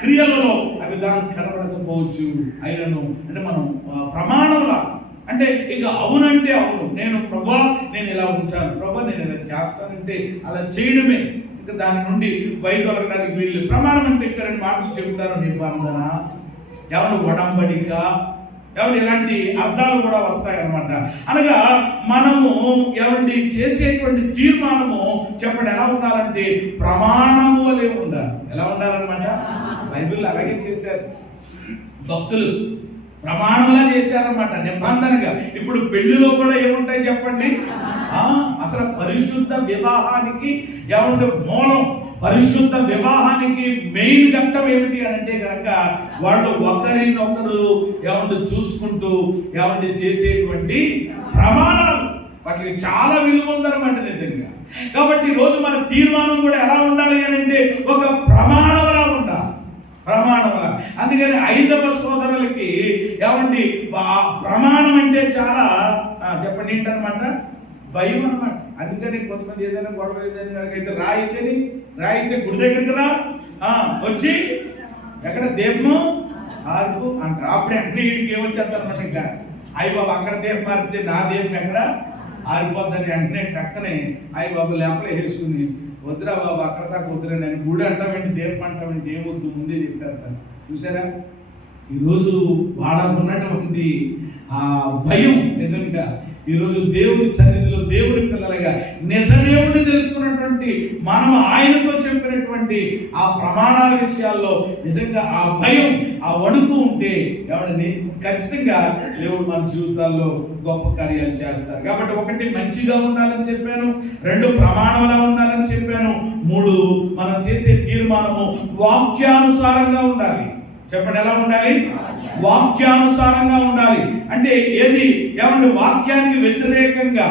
క్రియలలో ఆ విధానం కనబడకపోవచ్చు. అయినను అంటే మనం ప్రమాణంలా అంటే ఇక అవునంటే అవును, నేను ప్రభా నేను ఇలా ఉంటాను, ప్రభా నేను ఇలా చేస్తానంటే అలా చేయడమే. ఇంకా దాని నుండి వైదొలగడానికి వీళ్ళు. ప్రమాణం అంటే ఇంకా 2 మాటలు చెబుతారు. నిబంధన, ఎవరు ఒడంబడిక, ఎవరు ఇలాంటి అర్థాలు కూడా వస్తాయన్నమాట. అనగా మనము ఎవరి చేసేటువంటి తీర్మానము చెప్పండి ఎలా ఉండాలంటే ప్రమాణము వలె ఉండాలి. ఎలా ఉండాలన్నమాట. బైబిల్ అలాగే చేశారు భక్తులు. ప్రమాణంలా చేశారన్నమాట, నిబంధనగా. ఇప్పుడు పెళ్లిలో కూడా ఏముంటాయి చెప్పండి? అసలు పరిశుద్ధ వివాహానికి ఏమంటే మూలం, పరిశుద్ధ వివాహానికి మెయిన్ ఘట్టం ఏమిటి అని అంటే కనుక వాళ్ళు ఒకరినొకరు ఏమంటే చూసుకుంటూ ఏమంటే చేసేటువంటి ప్రమాణాలు, వాటికి చాలా విలువ ఉందన్నమాట నిజంగా. కాబట్టి ఈరోజు మన తీర్మానం కూడా ఎలా ఉండాలి అని అంటే ఒక ప్రమాణంలా ఉండాలి, ప్రమాణంలా. అందుకని 5వ సోదరులకి ఏమండి ప్రమాణం అంటే చాలా చెప్పండి ఏంటనమాట, భయం అనమాట. అందుకని కొంతమంది ఏదైనా గొడవ అయితే రాయితే గుడి దగ్గరికి వచ్చి ఎక్కడ దీపము ఆర్పు అంటారు. అప్పుడే అన్ని వీడికి ఏమొచ్చేస్తారన్నమాట, ఇంకా అయ్యి బాబు అక్కడ దీపం మారితే నా దీపం ఎక్కడ ఆరిపోద్దని వెంటనే టక్కనే అయ్యి బాబు లేపలే వేసుకుని వద్దురా బాబు అక్కడ దాకా వద్దురా, నేను గుడి అంటామేంటి దీపం అంటామేంటి ఏమొద్దు ముందే చెప్పేస్తాను. చూసారా ఈరోజు వాళ్ళకున్నటువంటి ఆ భయం నిజంగా ఈరోజు దేవుని సన్నిధిలో దేవుని పిల్లలుగా నిజ దేవుడిని తెలుసుకున్నటువంటి మనం ఆయనతో చెప్పినటువంటి ఆ ప్రమాణాల విషయాల్లో నిజంగా ఆ భయం ఆ వణుకు ఉంటే ఎవరిని ఖచ్చితంగా దేవుడు మన జీవితాల్లో గొప్ప కార్యాలు చేస్తారు. కాబట్టి 1 మంచిగా ఉండాలని చెప్పాను, 2 ప్రమాణంలా ఉండాలని చెప్పాను, 3 మనం చేసే తీర్మానము వాక్యానుసారంగా ఉండాలి. చెప్పండి ఎలా ఉండాలి? వాక్యానుసారంగా ఉండాలి. అంటే ఏది ఏమంటే వాక్యానికి వ్యతిరేకంగా,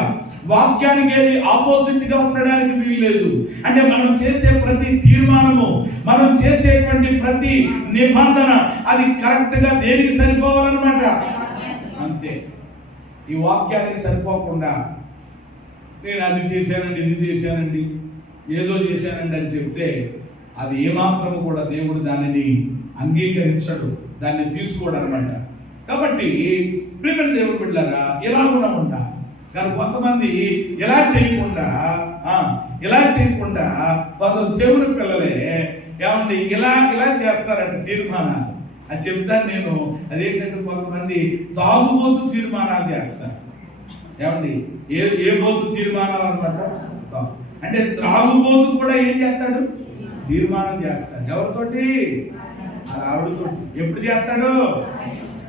వాక్యానికి ఏది ఆపోజిట్ గా ఉండడానికి వీల్లేదు. అంటే మనం చేసే ప్రతి తీర్మానము, మనం చేసేటువంటి ప్రతి నిబంధన అది కరెక్ట్ గా దేనికి సరిపోవాలన్నమాట. అంతే. ఈ వాక్యానికి సరిపోకుండా నేను అది చేశానండి ఇది చేశానండి ఏదో చేశానండి అని చెప్తే అది ఏమాత్రము కూడా దేవుడు దానిని అంగీకరించడు, దాన్ని తీసుకోడు అనమాట. కాబట్టి ప్రియమైన దేవుడు బిడ్డలారా ఇలా కూడా ఉండాలి. కానీ కొంతమంది ఇలా చేయకుండా కొంత దేవుని పిల్లలే ఏమండి ఇలా చేస్తారంట తీర్మానాలు. అది చెప్తాను నేను. అదేంటంటే కొంతమంది తాగుబోతు తీర్మానాలు చేస్తారు. ఏమండి ఏ బోతు తీర్మానాలు అనమాట. అంటే త్రాగుబోతు కూడా ఏం చేస్తాడు? తీర్మానం చేస్తాడు. ఎవరితోటి? ఆవిడతోటి. ఎప్పుడు చేస్తాడు?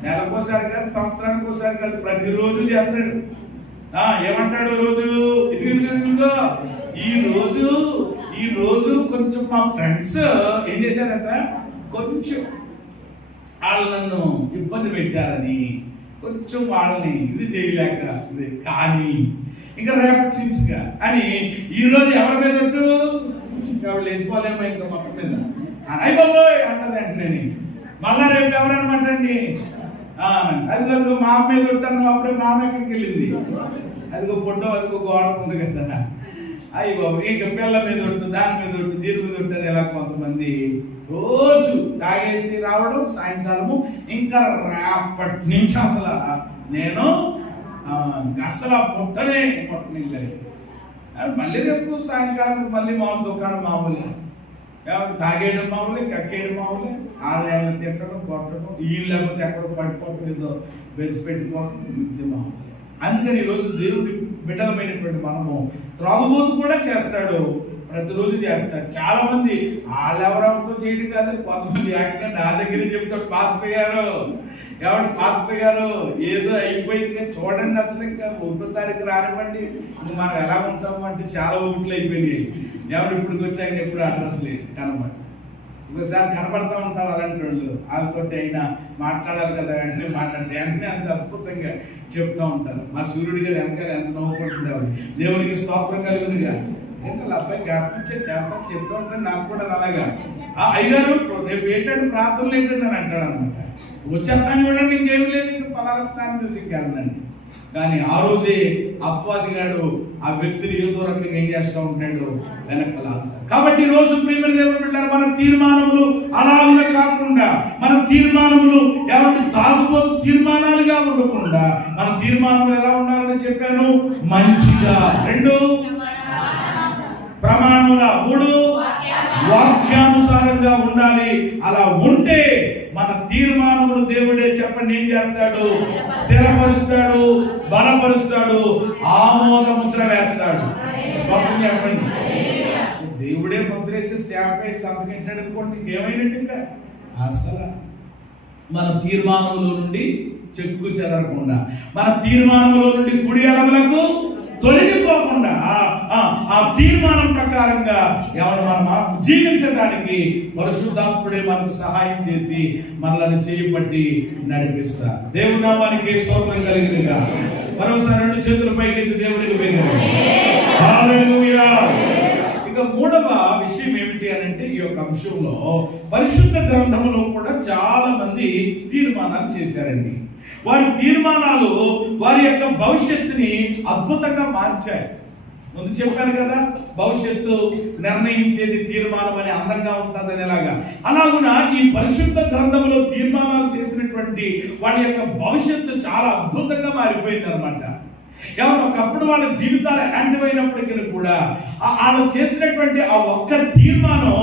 నెలకోసారి కాదు, సంవత్సరానికి ఒకసారి కాదు, ప్రతిరోజు చేస్తాడు. ఏమంటాడు? రోజు ఇదిగో ఈ రోజు కొంచెం మా ఫ్రెండ్స్ ఏం చేశారంట, కొంచెం వాళ్ళు నన్ను ఇబ్బంది పెట్టారని కొంచెం వాళ్ళని ఇది చేయలేక కానీ ఇంకా రేపటి నుంచిగా అని ఈరోజు ఎవరి మీద ఎవరు లేచిపోలేమో ఇంకా మొక్క మీద అయ్య బాబోయ్ అంటది. అంటే నేను మళ్ళా రేపు ఎవరనమాటండి అదిగో మా మీద ఉంటాను. అప్పుడే మా అమ్మ ఎక్కడికి వెళ్ళింది, అదిగో ఫోటో అదిగో గోడ ఉంది కదా. అయ్యి బాబు ఇంకా పిల్ల మీద ఉంటుంది, దాని మీద ఉంటుంది, దీని మీద ఉంటారు. ఇలా కొంతమంది రోజు తాగేసి రావడం, సాయంకాలము ఇంకా రేపటి నుంచి అసలు నేను అసలు ముట్టనే మళ్ళీ రేపు సాయంకాలం మళ్ళీ మామూలు దుకాణం మామూలే, తాగేయడం మామూలే, కక్కేయడం మామూలే, ఆళ్ళ తిట్టడం కొట్టడం, వీళ్ళు లేకపోతే ఎక్కడ పడిపోవడం, ఏదో బెంచ్ పెట్టుకోవడం ఇది మామూలే. అందుకని ఈరోజు దేవుడి బిడ్డలమైనటువంటి మనము త్రాగుబోతు కూడా చేస్తాడు, ప్రతిరోజు చేస్తాడు. చాలా మంది వాళ్ళెవరెవరితో చేయడం కాదు, కొంతమంది యాక్టర్ నా దగ్గరే చెప్తాడు, పాస్టర్ గారు ఏదో అయిపోయింది చూడండి, అసలు ఇంకా 1వ తారీఖు రానివ్వండి, ఇంకా మనం ఎలా ఉంటాము అంటే చాలా ఊట్లు అయిపోయినాయి. ఇప్పటికి వచ్చాక ఎప్పుడు అడ్రస్ లేదు కనబడి, ఒకసారి కనపడతా ఉంటారు అలాంటి వాళ్ళు. వాళ్ళతో అయినా మాట్లాడాలి కదా, వెంటనే మాట్లాడితే వెంటనే అంత అద్భుతంగా చెప్తూ ఉంటారు. మా సూర్యుడి గారు వెనకాల ఎంత నవ్వుకుంటుంది ఆవిడ, దేవునికి స్తోత్రం కలుగునుగా. ఏంటో అబ్బాయి జ్ఞాపకం చేస్తాను చెప్తూ ఉంటాను, నాకు కూడా అలాగా అయ్యారు రేపు ఏంటంటే ప్రార్థనలు ఏంటంటే అని అంటాడు అనమాట. వచ్చేస్తాను చూడండి, ఇంకేం లేదు, ఇంకా పలానా స్నానం చేసి ఇంకెళ్ళండి. కానీ ఆ రోజే అపవాదిగాడు ఆ వ్యక్తిని ఏదో రకంగా ఏం చేస్తూ ఉంటాడు, వెనకలాగుతాడు. కాబట్టి ఈ రోజు ప్రియమైన దేవుని బిడ్డలారా, మన తీర్మానములు అలాగే కాకుండా, మన తీర్మానములు ఏమంటే తాగుబోతు తీర్మానాలుగా ఉండకుండా మన తీర్మానములు ఎలా ఉండాలని చెప్పాను, మంచిగా. 2 ప్రమాణముల, 3 వాక్యానుసారంగా ఉండాలి. అలా ఉంటే మన తీర్మానములు దేవుడే చెప్పండి ఏం చేస్తాడు, స్థిరపరుస్తాడు, బలపరుస్తాడు, ఆమోద ముద్ర వేస్తాడు. చెప్పండి, దేవుడే ముద్ర వేసి స్టాంప్ వేసి సంతకింటాడు అనుకోండి, ఇంకేమైనట్టు ఇంకా. అసలు మన తీర్మానముల నుండి చెక్కు చెదరకుండా, మన తీర్మానంలో నుండి కుడి ఎడమలకు తొలగిపోకుండా ఆ తీర్మానం ప్రకారంగా ఎవరు మనం జీవించడానికి పరిశుద్ధాత్ముడే మనకు సహాయం చేసి మనల్ని చేయబట్టి నడిపిస్తారు. దేవుని నామానికి స్తోత్రం కలిగినగా. మరోసారి 2 చేతుల పైకెత్తి దేవునికి వేగండి. హల్లెలూయా. ఇక మూడవ విషయం ఏమిటి అని అంటే, ఈ యొక్క అంశంలో పరిశుద్ధ గ్రంథంలో కూడా చాలా మంది తీర్మానాలు చేశారండి. వారి తీర్మానాలు వారి యొక్క భవిష్యత్తుని అద్భుతంగా మార్చాయి. ముందు చెప్పాను కదా, భవిష్యత్తు నిర్ణయించేది తీర్మానం అని, అందంగా ఉంటుందని. అలాగున ఈ పరిశుద్ధ గ్రంథంలో తీర్మానాలు చేసినటువంటి వాళ్ళ యొక్క భవిష్యత్తు చాలా అద్భుతంగా మారిపోయింది అనమాట. ఎవరు ఒకప్పుడు వాళ్ళ జీవితాలు యాక్టివ్ అయినప్పటికీ కూడా వాళ్ళు చేసినటువంటి ఆ ఒక్క తీర్మానం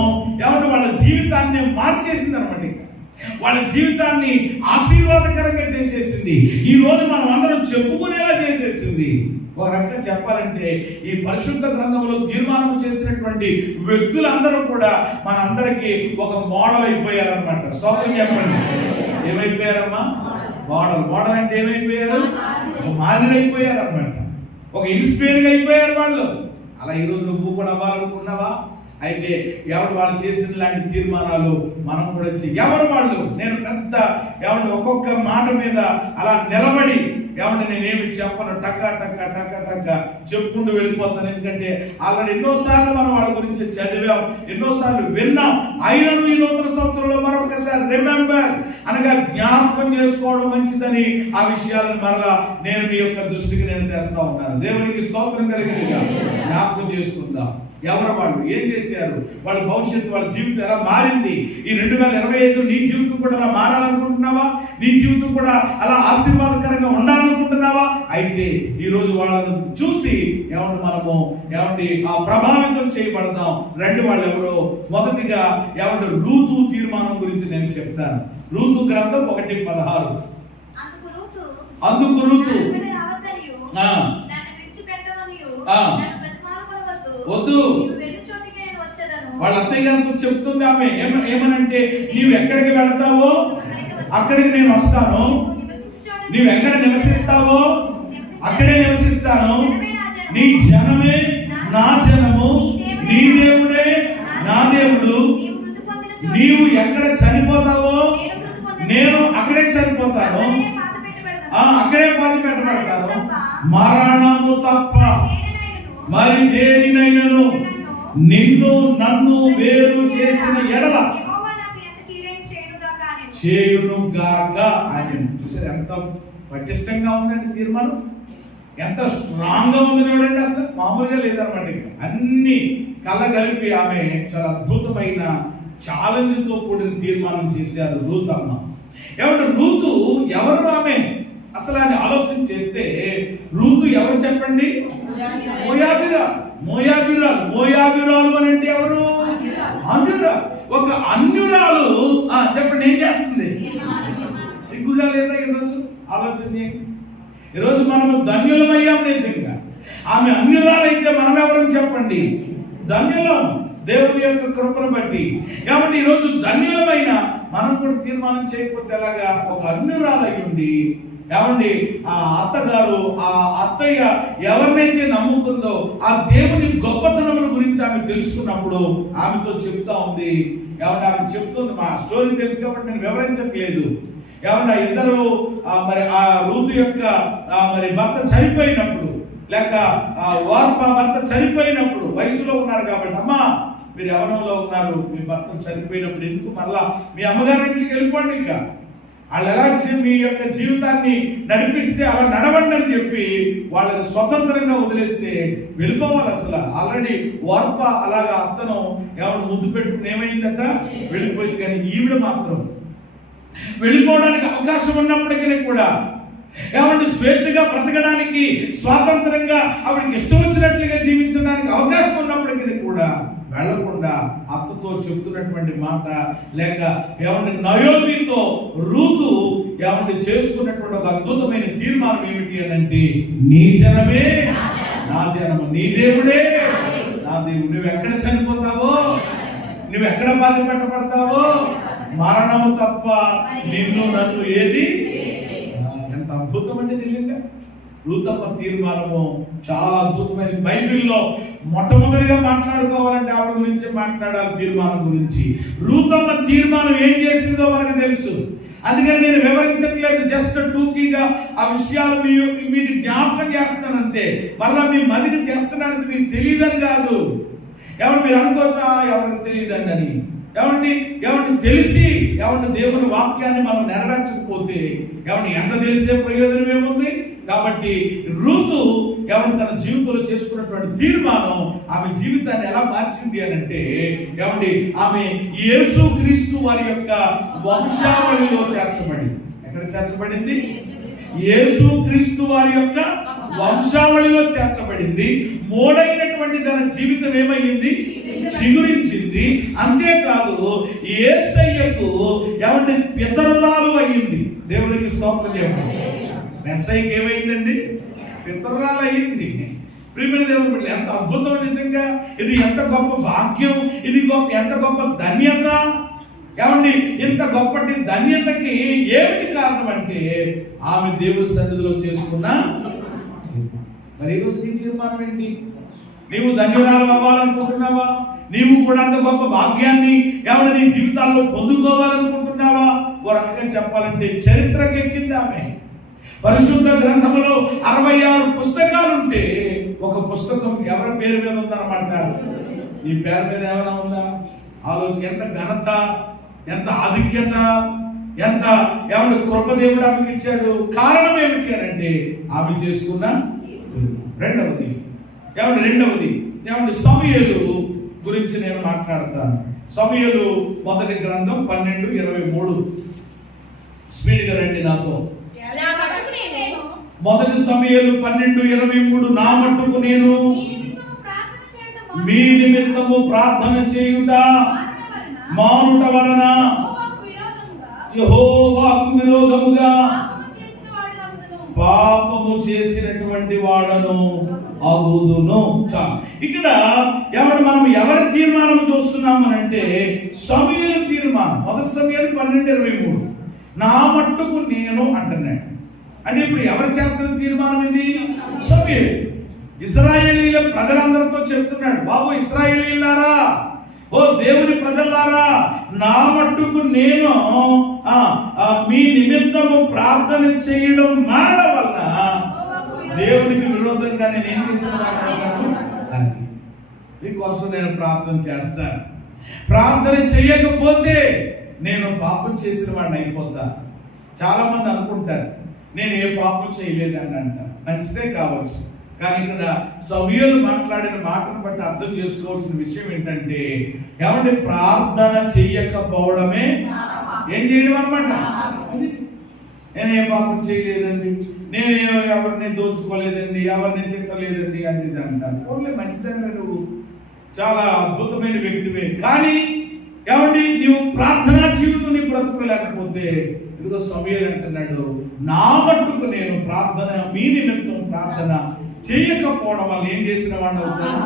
ఎవరు వాళ్ళ జీవితాన్ని మార్చేసింది అనమాట. వాళ్ళ జీవితాన్ని ఆశీర్వాదకరంగా చేసేసింది. ఈ రోజు మనం అందరం చెప్పుకునేలా చేసేసింది. ఒక రకంగా చెప్పాలంటే ఈ పరిశుద్ధ గ్రంథంలో తీర్మానం చేసినటువంటి వ్యక్తులందరూ కూడా మనందరికీ ఒక మోడల్ అయిపోయారనమాట. స్తోత్రం చెప్పండి. ఏమైపోయారమ్మా? మోడల్ అంటే ఏమైపోయారు? ఒక మాదిరి అయిపోయారు అనమాట. ఒక ఇన్స్పైర్గా అయిపోయారు వాళ్ళు. అలా ఈరోజు నువ్వు కూడా అవ్వాలనుకున్నావా? అయితే ఎవరు వాళ్ళు చేసిన లాంటి తీర్మానాలు మనం కూడా ఎవరు వాళ్ళు నేను పెద్ద ఎవరిని ఒక్కొక్క మాట మీద అలా నిలబడి ఎవరిని నేనేమి చెప్పను, టక్క టక్క టక్క టక్క చెప్పుకుంటూ వెళ్ళిపోతాను. ఎందుకంటే ఆల్రెడీ ఎన్నోసార్లు మనం వాళ్ళ గురించి చదివాం, ఎన్నోసార్లు విన్నాం. అయినను ఈ నూతన సంవత్సరంలో మరొకసారి రిమెంబర్ అనగా జ్ఞాపకం చేసుకోవడం మంచిదని ఆ విషయాలను మరలా నేను మీ యొక్క దృష్టికి నేను తెస్తా ఉన్నాను. దేవునికి స్తోత్రం కలిగినగా జ్ఞాపకం చేసుకుందాం. ఎవరు వాళ్ళు, ఏం చేశారు, వాళ్ళ భవిష్యత్తు, వాళ్ళ జీవితం ఎలా మారింది. ఈ 2025 నీ జీవితం కూడా అలా మారాలనుకుంటున్నావా? నీ జీవితం కూడా అలా ఆశీర్వాదకరంగా ఉండాలనుకుంటున్నావా? అయితే ఈరోజు వాళ్ళను చూసి మనము ఆ ప్రభావితం చేయబడదాం. వాళ్ళు ఎవరో మొదటిగా రూతు తీర్మానం గురించి నేను చెప్తాను. రూతు గ్రంథం 1:16. అందుకు రూతు వద్దు, వాళ్ళ అత్తయ్య గారితో చెప్తుంది ఆమె ఏమనంటే, నీవు ఎక్కడికి వెళతావో అక్కడికి నేను వస్తాను, నీవు ఎక్కడ నివసిస్తావో అక్కడే నివసిస్తాను, నీ జనమే నా జనము, నీ దేవుడే నా దేవుడు, నీవు ఎక్కడ చనిపోతావో నేను అక్కడే చనిపోతాను, అక్కడే పాతి పెట్టబడతాను, మరణము తప్ప మరి దేనినైనను నిన్ను నన్ను వేరు చేసిన ఎడల చేయునుగాక అని. చూసారు ఎంత పటిష్టంగా ఉందండి తీర్మానం, ఎంత స్ట్రాంగ్ గా ఉంది చూడండి. అసలు మామూలుగా లేదనమాట. అన్ని కలగలిపి ఆమె చాలా అద్భుతమైన ఛాలెంజ్ తో కూడిన తీర్మానం చేశారు రూత్ అమ్మ. రూతు ఎవరు? ఆమె అసలు ఆయన ఆలోచన చేస్తే రూతు ఎవరు చెప్పండి? మోయాబిరాలు అని అంటే ఎవరు? అన్యురాలు. ఒక అన్యురాలు చెప్పండి ఏం చేస్తుంది? సిగ్గుగా లేదా? ఈరోజు ఆలోచన చేయండి. ఈరోజు మనము ధన్యులమయ్యాం నిజంగా. ఆమె అన్యురాలైతే మనం ఎవరని చెప్పండి? ధన్యులం దేవుని యొక్క కృపను బట్టి. కాబట్టి ఈరోజు ధన్యులమైన మనం కూడా తీర్మానం చేయకపోతే ఎలాగా? ఒక అన్యురాలై ఉండి ఆ అత్తగారు, ఆ అత్తయ్య ఎవరినైతే నమ్ముకుందో ఆ దేవుని గొప్పతనముల గురించి ఆమె తెలుసుకున్నప్పుడు ఆమెతో చెప్తా ఉంది. ఆమె చెప్తుంది, మా స్టోరీ తెలుసు కాబట్టి నేను వివరించట్లేదు. ఇద్దరు మరి ఆ రూతు యొక్క మరి భర్త చనిపోయినప్పుడు, లేక వార్ప భర్త చనిపోయినప్పుడు వయసులో ఉన్నారు కాబట్టి, అమ్మా మీరు యవ్వనంలో ఉన్నారు, మీ భర్త చనిపోయినప్పుడు ఎందుకు మరలా మీ అమ్మగారింటికి వెళ్ళిపోండి, ఇంకా వాళ్ళు ఎలా మీ యొక్క జీవితాన్ని నడిపిస్తే అలా నడవండి అని చెప్పి వాళ్ళని స్వతంత్రంగా వదిలేస్తే వెళ్ళిపోవాలి. అసలు ఆల్రెడీ వార్ప అలాగా అత్తను ముద్దు పెట్టుకుని ఏమైందట వెళ్ళిపోయింది. కానీ ఈవిడ మాత్రం వెళ్ళిపోవడానికి అవకాశం ఉన్నప్పటికీ కూడా స్వేచ్ఛగా బ్రతకడానికి, స్వాతంత్రంగా ఆవిడకి ఇష్టం వచ్చినట్లుగా జీవించడానికి అవకాశం ఉన్నప్పటికీ కూడా వెళ్లకుండా అత్తతో చెప్తున్నటువంటి మాట, లేక నయోమితో రూతు చేసుకున్నటువంటి ఒక అద్భుతమైన తీర్మానం ఏమిటి అని అంటే, నీ జనమే నా జనము, నీ దేవుడే నా దేవుడు. నువ్వు ఎక్కడ చనిపోతావో, నువ్వు ఎక్కడ బాధ పెట్టబడతావో, మరణము తప్ప నిన్ను నన్ను ఏది ఎంత అద్భుతం అండి నిజంగా. రూతమ్మ తీర్మానము చాలా అద్భుతమైన. బైబిల్లో మొట్టమొదటిగా మాట్లాడుకోవాలంటే ఆవిడ గురించి మాట్లాడాలి, తీర్మానం గురించి. రూతమ్మ తీర్మానం ఏం చేసిందో మనకు తెలుసు. అందుకని నేను వివరించట్లేదు, జస్ట్ టూకీగా ఆ విషయాలు మీకు జ్ఞాపకం చేస్తున్నాను అంతే. మళ్ళీ మీ మదికి చేస్తున్నానంటే మీకు తెలియదని కాదు. ఎవరు మీరు అనుకోవచ్చా ఎవరికి తెలియదండి అని. ఎవరిని తెలిసి ఎవరిని దేవుని వాక్యాన్ని మనం నెరవేర్చకపోతే ఎవరిని ఎంత తెలిసే ప్రయోజనం ఏముంది? కాబట్టి రూతు ఎవరు తన జీవితంలో చేసుకున్నటువంటి తీర్మానం ఆమె జీవితాన్ని ఎలా మార్చింది అని అంటే, ఆమె యేసుక్రీస్తు వారి యొక్క వంశావళిలో చేర్చబడింది. ఎక్కడ చేర్చబడింది? యేసుక్రీస్తు వారి యొక్క వంశావళిలో చేర్చబడింది. మోడైనటువంటి తన జీవితం ఏమైంది? చిగురించింది. అంతేకాదు యేసయ్యకు పితరురాలు అయ్యింది. దేవునికి స్తోత్రం చెప్పండి. మెస్సయ్యకి ఏమైందండి? పితరురాలు అయ్యింది. ప్రియమైన దేవుని బిడ్డలు, ఎంత అద్భుతం నిజంగా. ఇది ఎంత గొప్ప భాగ్యం, ఇది ఎంత గొప్ప ధన్యత. ఇంత గొప్పటి ధన్యతకి ఏమిటి కారణం అంటే ఆమె దేవుని సన్నిధిలో చేసుకున్న తీర్మానం. మరి ఈరోజు నీ తీర్మానం ఏంటి? నీవు ధన్యురాలు అవ్వాలనుకుంటున్నావా? నీవు కూడా అంత గొప్ప భాగ్యాన్ని నీ జీవితాల్లో పొందుకోవాలనుకుంటున్నావా? ఓ రకంగా చెప్పాలంటే చరిత్రకెక్కింది ఆమె. పరిశుద్ధ గ్రంథంలో 66 పుస్తకాలుంటే ఒక పుస్తకం ఎవరి పేరు మీద ఉందన్నమాట. ఈ పేరు మీద ఏమైనా ఉందా? ఆలోచన. ఎంత ఘనత, ఎంత ఆధిక్యత, ఎంత కృప దేవుడు ఆమెకి ఇచ్చాడు. కారణం ఏమిటి అని అంటే ఆమె చేసుకున్న రెండవది సమూయేలు గురించి నేను మాట్లాడతాను. సమూయేలు మొదటి గ్రంథం 12:23. స్పీడ్గా రండి నాతో. మొదటి సమూయేలు 12:23. నా మట్టుకు నేను మీ నిమిత్తము ప్రార్థన చేయుట మానుట వలన యెహోవాకు విరోధముగా పాపము చేసినటువంటి వాడను అగుదును. ఇక్కడ మనం ఎవరి తీర్మానం చూస్తున్నాం అని అంటే సమూయేలు తీర్మానం. మొదటి సమూయేలు 12:23. నా మట్టుకు నేను అంటున్నాడు. అంటే ఇప్పుడు ఎవరు చేస్తున్న తీర్మానం ఇది? సమూయేలు. ఇశ్రాయేలీల ప్రజలందరితో చెప్తున్నాడు, బాబు ఇశ్రాయేలీలారా, ఓ దేవుని ప్రజలారా, నా మట్టుకు నేను మీ నిమిత్తము ప్రార్థన చేయడం మారడం వలన దేవునికి విరోధంగా నేను ఏం చేస్తున్నాను? అది మీకోసం నేను ప్రార్థన చేస్తాను. ప్రార్థన చేయకపోతే నేను పాపం చేసిన వాడిని అయిపోతా. చాలా మంది అనుకుంటారు నేను ఏ పాపం చేయలేదని అంటారు. మంచిదే కావచ్చు, కానీ ఇక్కడ సమూయేలు మాట్లాడిన మాటను బట్టి అర్థం చేసుకోవాల్సిన విషయం ఏంటంటే ప్రార్థన చెయ్యకపోవడమే ఏం చేయడం అన్నమాట. నేను ఏ పాపం చేయలేదండి, నేను ఎవరిని దోచుకోలేదండి, ఎవరిని తిట్టలేదండి, అది ఇది అంటారు. ఓన్లీ మంచిదంగా నువ్వు చాలా అద్భుతమైన వ్యక్తివే, కానీ నీవు ప్రార్థనా జీవితం నీ బ్రతుకోలేకపోతే ఇదిగో సమూయేలు అంటున్నాడు, నా మట్టుకు నేను ప్రార్థన మీ నిమిత్తం ప్రార్థన చేయకపోవడం వల్ల ఏం చేసిన వాడిని అవుతాను.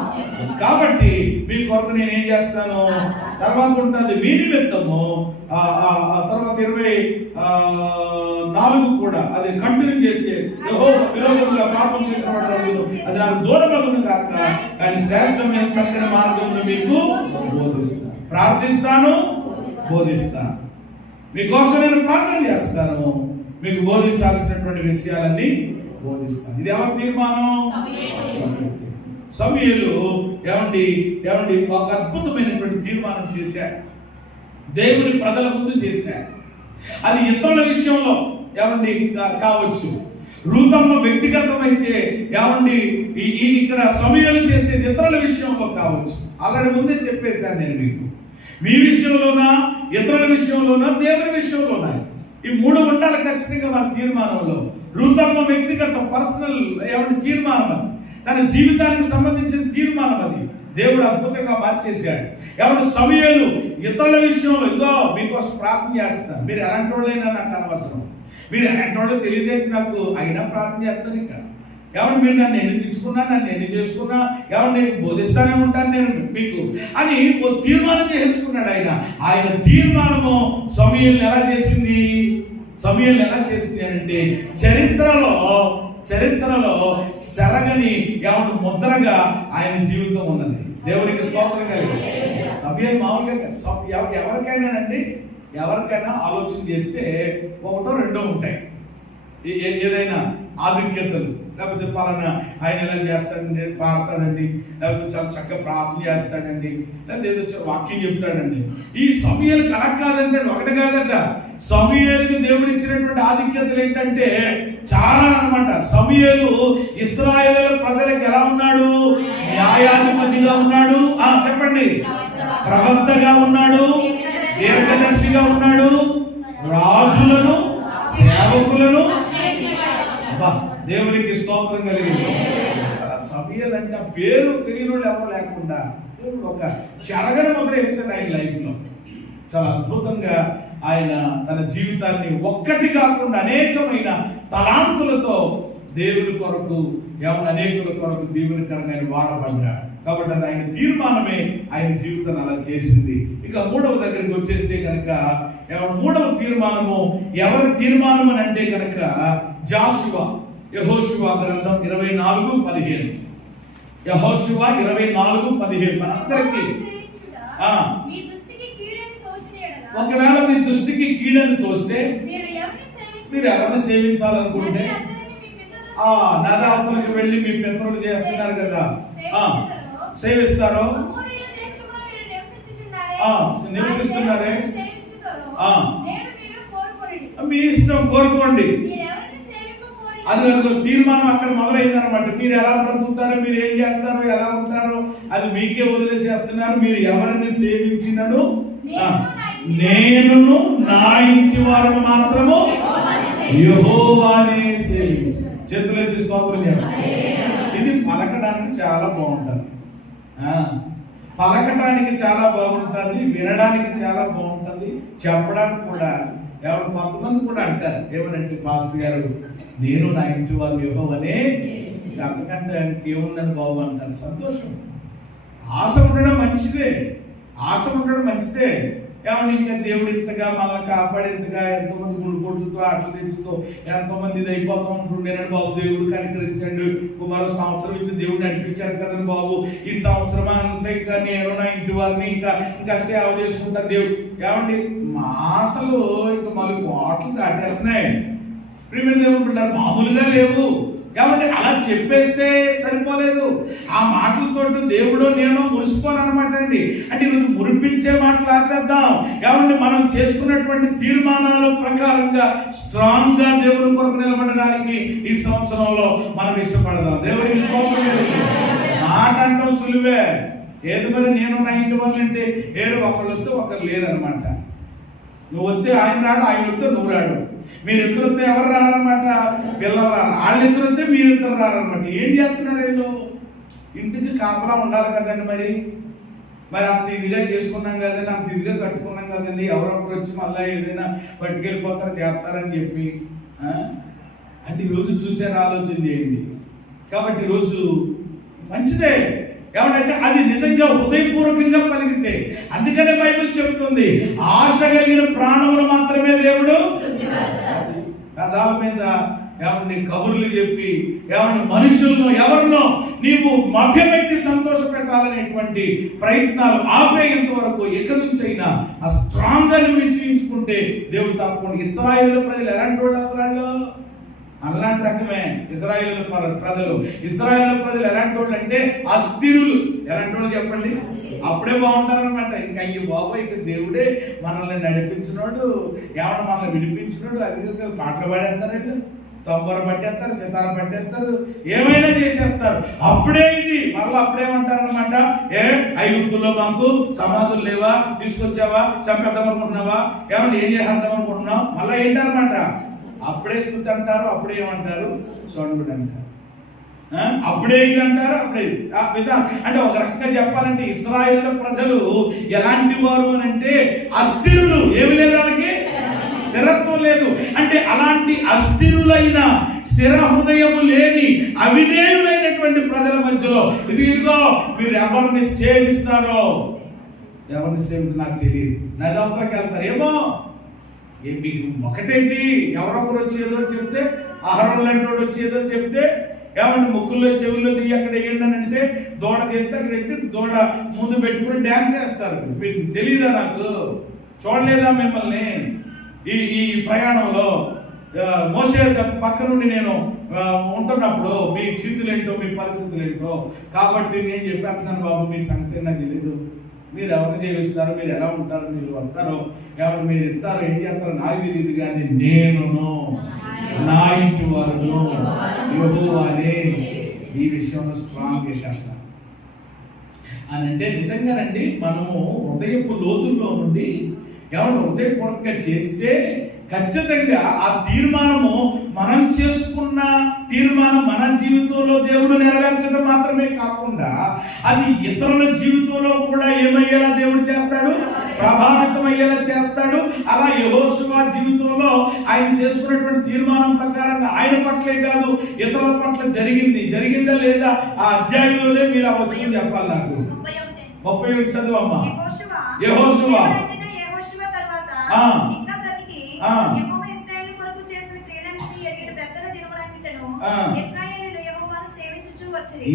కాబట్టి మీ కొరకు నేను ఏం చేస్తాను? తర్వాత ఉంటుంది మీ నిమిత్తము. తర్వాత 24 కూడా అది కంటిన్యూ చేస్తే విరోధంగా పాపం చేసిన వాడు అది నాకు దూరం అవుతుంది కాక, కానీ శ్రేష్టమైన చక్కని మార్గంలో మీకు బోధిస్తాను, ప్రార్థిస్తాను, బోధిస్తాను. మీకోసం నేను ప్రార్థన చేస్తాను, మీకు బోధించాల్సినటువంటి విషయాలన్నీ బోధిస్తాను. ఇది ఎవరి తీర్మానం? సమూయేలు ఒక అద్భుతమైనటువంటి తీర్మానం చేశాడు, దేవుని ప్రజల ముందు చేశాడు. అది ఇతరుల విషయంలో కావచ్చు, రూతమ్మ వ్యక్తిగతమైతే ఇక్కడ సమూయేలు చేసేది ఇతరుల విషయంలో కావచ్చు. ఆల్రెడీ ముందే చెప్పేశాను నేను మీకు. మీ విషయంలోనా, ఇతరుల విషయంలోనా, దేవుని విషయంలోనా, ఈ 3 ఉండాలి ఖచ్చితంగా మన తీర్మానంలో. రూతమ్మ వ్యక్తిగత పర్సనల్ తీర్మానం అది, తన జీవితానికి సంబంధించిన తీర్మానం అది. దేవుడు అద్భుతంగా మార్చేశాడు. సమూయేలు ఇతరుల విషయంలో ఇదిగో మీకోసం ప్రార్థన చేస్తాను, మీరు ఎలాంటి వాళ్ళైనా నాకు అనవసరం, మీరు ఎలాంటి వాళ్ళు తెలియదేంటి నాకు, అయినా ప్రార్థన చేస్తాను. ఇంకా మీరు నన్ను ఎన్ని తెచ్చుకున్నా, నన్ను ఎన్ని చేసుకున్నా, నేను బోధిస్తానే ఉంటాను నేను మీకు అని ఓ తీర్మానం చేసుకున్నాడు. ఆయన తీర్మానము సమూయేలుని ఎలా చేసింది? సమూయేలు ఎలా చేసింది అంటే చరిత్రలో జరగని ఏమంటే ముద్రగా ఆయన జీవితం ఉన్నది. దేవునికి స్తోత్రం కలిగి. సమూయేలు మామూలుగా ఎవరికైనా ఆలోచన చేస్తే ఒకటో రెండో ఉంటాయి. ఏదైనా ఆధిక్యతలు, లేకపోతే పలానా ఆయన ఎలా చేస్తాడండి, పాడతాడండి, లేకపోతే చాలా చక్కగా ప్రార్థన చేస్తాడండి, లేకపోతే ఏదో వాక్యం చెప్తాడండి. ఈ సమూయేలుకి అలా కాదంటే, ఒకటి కాదట. సమూయేలుకి దేవుడు ఇచ్చినటువంటి ఆధిక్యతలు ఏంటంటే చాలా అన్నమాట. సమూయేలు ఇశ్రాయేలు ప్రజలకు ఎలా ఉన్నాడు? న్యాయాధిపతిగా ఉన్నాడు. చెప్పండి. ప్రవక్తగా ఉన్నాడు, దీర్ఘదర్శిగా ఉన్నాడు, రాజులను సేవకులను. దేవునికి స్తోత్రం కలిగింది. సమూయేలు అంటే ఆ పేరు తెలియని వాళ్ళు ఎవరు లేకుండా దేవుడు ఒక చెరగని ముద్ర వేశాడు ఆయన లైఫ్ లో. చాలా అద్భుతంగా ఆయన తన జీవితాన్ని ఒక్కటి కాకుండా అనేకమైన తలాంతులతో దేవుడి కొరకు అనేకుల కొరకు దీవెనకరంగా ఆయన వాడబడ్డాడు. కాబట్టి అది ఆయన తీర్మానమే ఆయన జీవితాన్ని అలా చేసింది. ఇక మూడవ దగ్గరికి వచ్చేస్తే కనుక మూడవ తీర్మానము ఎవరి తీర్మానం అని అంటే కనుక యెహోషువ గ్రంథం 24:15. యెహోషువ 24:15 మనందరికీ ఒకవేళ మీ దృష్టికి కీడని తోస్తే మీరు ఎవరిని సేవించాలనుకుంటే నదావతలకు వెళ్ళి మీ పితరులు చేస్తున్నారు కదా, సేవిస్తారో నివసిస్తున్నారే, మీ ఇష్టం, కోరుకోండి. అది తీర్మానం అక్కడ మొదలైంది అనమాట. మీరు ఎలా బ్రతుకుతారో, మీరు ఏం చేస్తారో, ఎలా ఉంటారో అది మీకే వదిలేసేస్తున్నారు. మీరు ఎవరిని సేవించినను నేనును నా ఇంటి వారిని మాత్రము యెహోవానే సేవించు. చేతులెత్తి స్తోత్రం చెప్పండి. ఇది పలకడానికి చాలా బాగుంటుంది, పలకడానికి చాలా బాగుంటుంది, వినడానికి చాలా బాగుంటుంది, చెప్పడానికి కూడా. ఎవరు కొంతమంది కూడా అంటారు ఏమనంటే, పాస్టర్ గారు నేను నా ఇంటి వాళ్ళు యెహోవానే, అంతకంటే ఏముందని బాబు అంటారు. సంతోషం. ఆశ ఉండడం మంచిదే. ఏమన్నా ఇంకా దేవుడు ఇంతగా మనల్ని కాపాడేంతగా ఎంతోమంది గుడికొడుతో అట్లతో ఎంతోమంది ఇది అయిపోతూ ఉంటుండేనండి బాబు. దేవుడు కనికరించండి, మరో సంవత్సరం ఇచ్చి దేవుడు నడిపించాడు కదండి బాబు. ఈ సంవత్సరం అంతా ఇంకా నేను నా ఇంటి వారిని ఇంకా సేవ చేసుకుంటా దేవుడు. ఏమండి మాటలు ఇంకా మళ్ళీ కోటలు దాటేస్తున్నాయి. ప్రియమైన దేవుడు బిడ్డలారా, మామూలుగా లేవు. ఏమంటే అలా చెప్పేస్తే సరిపోలేదు. ఆ మాటలతో దేవుడు నేను మురిసిపోనమాట అండి. అంటే ఈరోజు మురిపించే మాటలు ఆపేద్దాం. ఏమంటే మనం చేసుకున్నటువంటి తీర్మానాల ప్రకారంగా స్ట్రాంగ్ గా దేవుని కొరకు నిలబడడానికి ఈ సంవత్సరంలో మనం ఇష్టపడదాం. దేవుడికి స్తోత్రం. మాట అంటాం సులువే. ఏది మరి నేను నా ఇంటి వాళ్ళు అంటే ఒకళ్ళు వస్తే ఒకరు లేరు అనమాట. నువ్వు వస్తే ఆయన రాడు, ఆయన వస్తే నువ్వు రాడు. మీరిద్దరు వస్తే ఎవరు రారనమాట, పిల్లలు రారు. వాళ్ళిద్దరు వస్తే మీరిద్దరు రారనమాట. ఏం చేస్తున్నారు వీళ్ళు? ఇంటికి కాపలా ఉండాలి కదండి. మరి అంత ఇదిగా చేసుకున్నాం కదండి, అంత ఇదిగా కట్టుకున్నాం కదండి, ఎవరొకరు వచ్చి మళ్ళీ ఏదైనా పట్టుకెళ్ళిపోతారు చేస్తారని చెప్పి అంటే ఈరోజు చూసారు, ఆలోచన చేయండి. కాబట్టి ఈరోజు మంచిదే. ఏమంటే అది నిజంగా హృదయపూర్వకంగా పలికితే. అందుకనే బైబిల్ చెప్తుంది, ఆశ కలిగిన ప్రాణములు మాత్రమే దేవుడు పెదాల మీద ఏమండి కబుర్లు చెప్పి మనుషులను ఎవరినో నీవు మభ్యపెట్టి సంతోష పెట్టాలనేటువంటి ప్రయత్నాలు ఆపేంత వరకు ఇక నుంచి అయినా ఆ స్ట్రాంగ్ గా నువ్వు నిశ్చయించుకుంటే దేవుడు తప్పకుండా. ఇశ్రాయేలు ప్రజలు ఎలాంటి వాళ్ళు? అసలు అలాంటి రకమే ఇశ్రాయేలు ప్రజలు ఎలాంటి వాళ్ళు అంటే అస్థిరులు. ఎలాంటి వాళ్ళు చెప్పండి? అప్పుడే బాగుంటారనమాట. ఇంకా అయ్యి బాబు ఇక దేవుడే మనల్ని నడిపించినోడు, మనల్ని విడిపించినోడు. అది పాటలు పాడేస్తారు, వీళ్ళు తొంభర పట్టేస్తారు, సితార పట్టేస్తారు, ఏమైనా చేసేస్తారు. అప్పుడే ఇది మళ్ళీ అప్పుడేమంటారనమాట, ఐగుప్తులో మాకు సమాధులు లేవా, తీసుకొచ్చావా, చంపేద్దాం అనుకుంటున్నావా, ఏం చేసేద్దాం అనుకుంటున్నావు, మళ్ళీ ఏంటనమాట అప్పుడే స్థుతి అంటారు, అప్పుడే ఏమంటారు సొండుడు అంటారు, అప్పుడే ఇది అంటారు, అప్పుడే విధానం. అంటే ఒక రకంగా చెప్పాలంటే ఇశ్రాయేలు ప్రజలు ఎలాంటి వారు అని అంటే అస్థిరులు. ఏమి లేదు వాళ్ళకి, స్థిరత్వం లేదు. అంటే అలాంటి అస్థిరులైన స్థిర హృదయము లేని అవిధేయులైనటువంటి ప్రజల మధ్యలో ఇదిగో మీరు ఎవరిని సేవిస్తారో, ఎవరిని సేవించి నాకు తెలియదు, నది అవతలకి వెళ్తారు. ఏమో మీకు ఒకటేంటి, ఎవరొకరు వచ్చి ఏదో చెప్తే, ఆహారం లాంటి వాడు వచ్చి ఏదో చెప్తే, ఏమంటే ముక్కుల్లో చెవుల్లో దిగి అక్కడ వేయండి అని అంటే దూడ తెస్తే అక్కడ ఎత్తి దూడ ముందు పెట్టుకుని డ్యాన్స్ చేస్తారు. మీకు తెలీదా? నాకు చూడలేదా మిమ్మల్ని ఈ ప్రయాణంలో? మోసే పక్క నుండి నేను ఉంటున్నప్పుడు మీ చిందులేంటో, మీ పరిస్థితులు ఏంటో. కాబట్టి నేను చెప్పేస్తున్నాను బాబు, మీ సంగతి నాకు తెలియదు. మీరు ఎవరిని జీవిస్తారు, మీరు ఎలా ఉంటారు, మీరు వస్తారు, ఎవరు మీరు ఇస్తారు, ఏం చేస్తారో నాకు తెలియదు, కానీ నేనును నా ఇంటి వారును యెహోవానే ఈ విషయంలో స్ట్రాంగ్ చేసేస్తాను అని అంటే నిజంగానండి. మనము హృదయపు లోతుల్లో నుండి ఎవరు హృదయపూర్వకంగా చేస్తే ఖచ్చితంగా ఆ తీర్మానము, మనం చేసుకున్న తీర్మానం మన జీవితంలో దేవుడు నెరవేర్చడం మాత్రమే కాకుండా అది ఇతరుల జీవితంలో కూడా ఏమయ్యేలా దేవుడు చేస్తాడు, ప్రభావితం అయ్యేలా చేస్తాడు. అలా యెహోషువ జీవితంలో ఆయన చేసుకున్నటువంటి తీర్మానం ప్రకారంగా ఆయన పట్లే కాదు ఇతరుల పట్ల జరిగిందా లేదా ఆ అధ్యాయంలోనే మీరు ఆ వచనం చెప్పాలి. నాకు 31 చదువమ్మా. యెహోషువ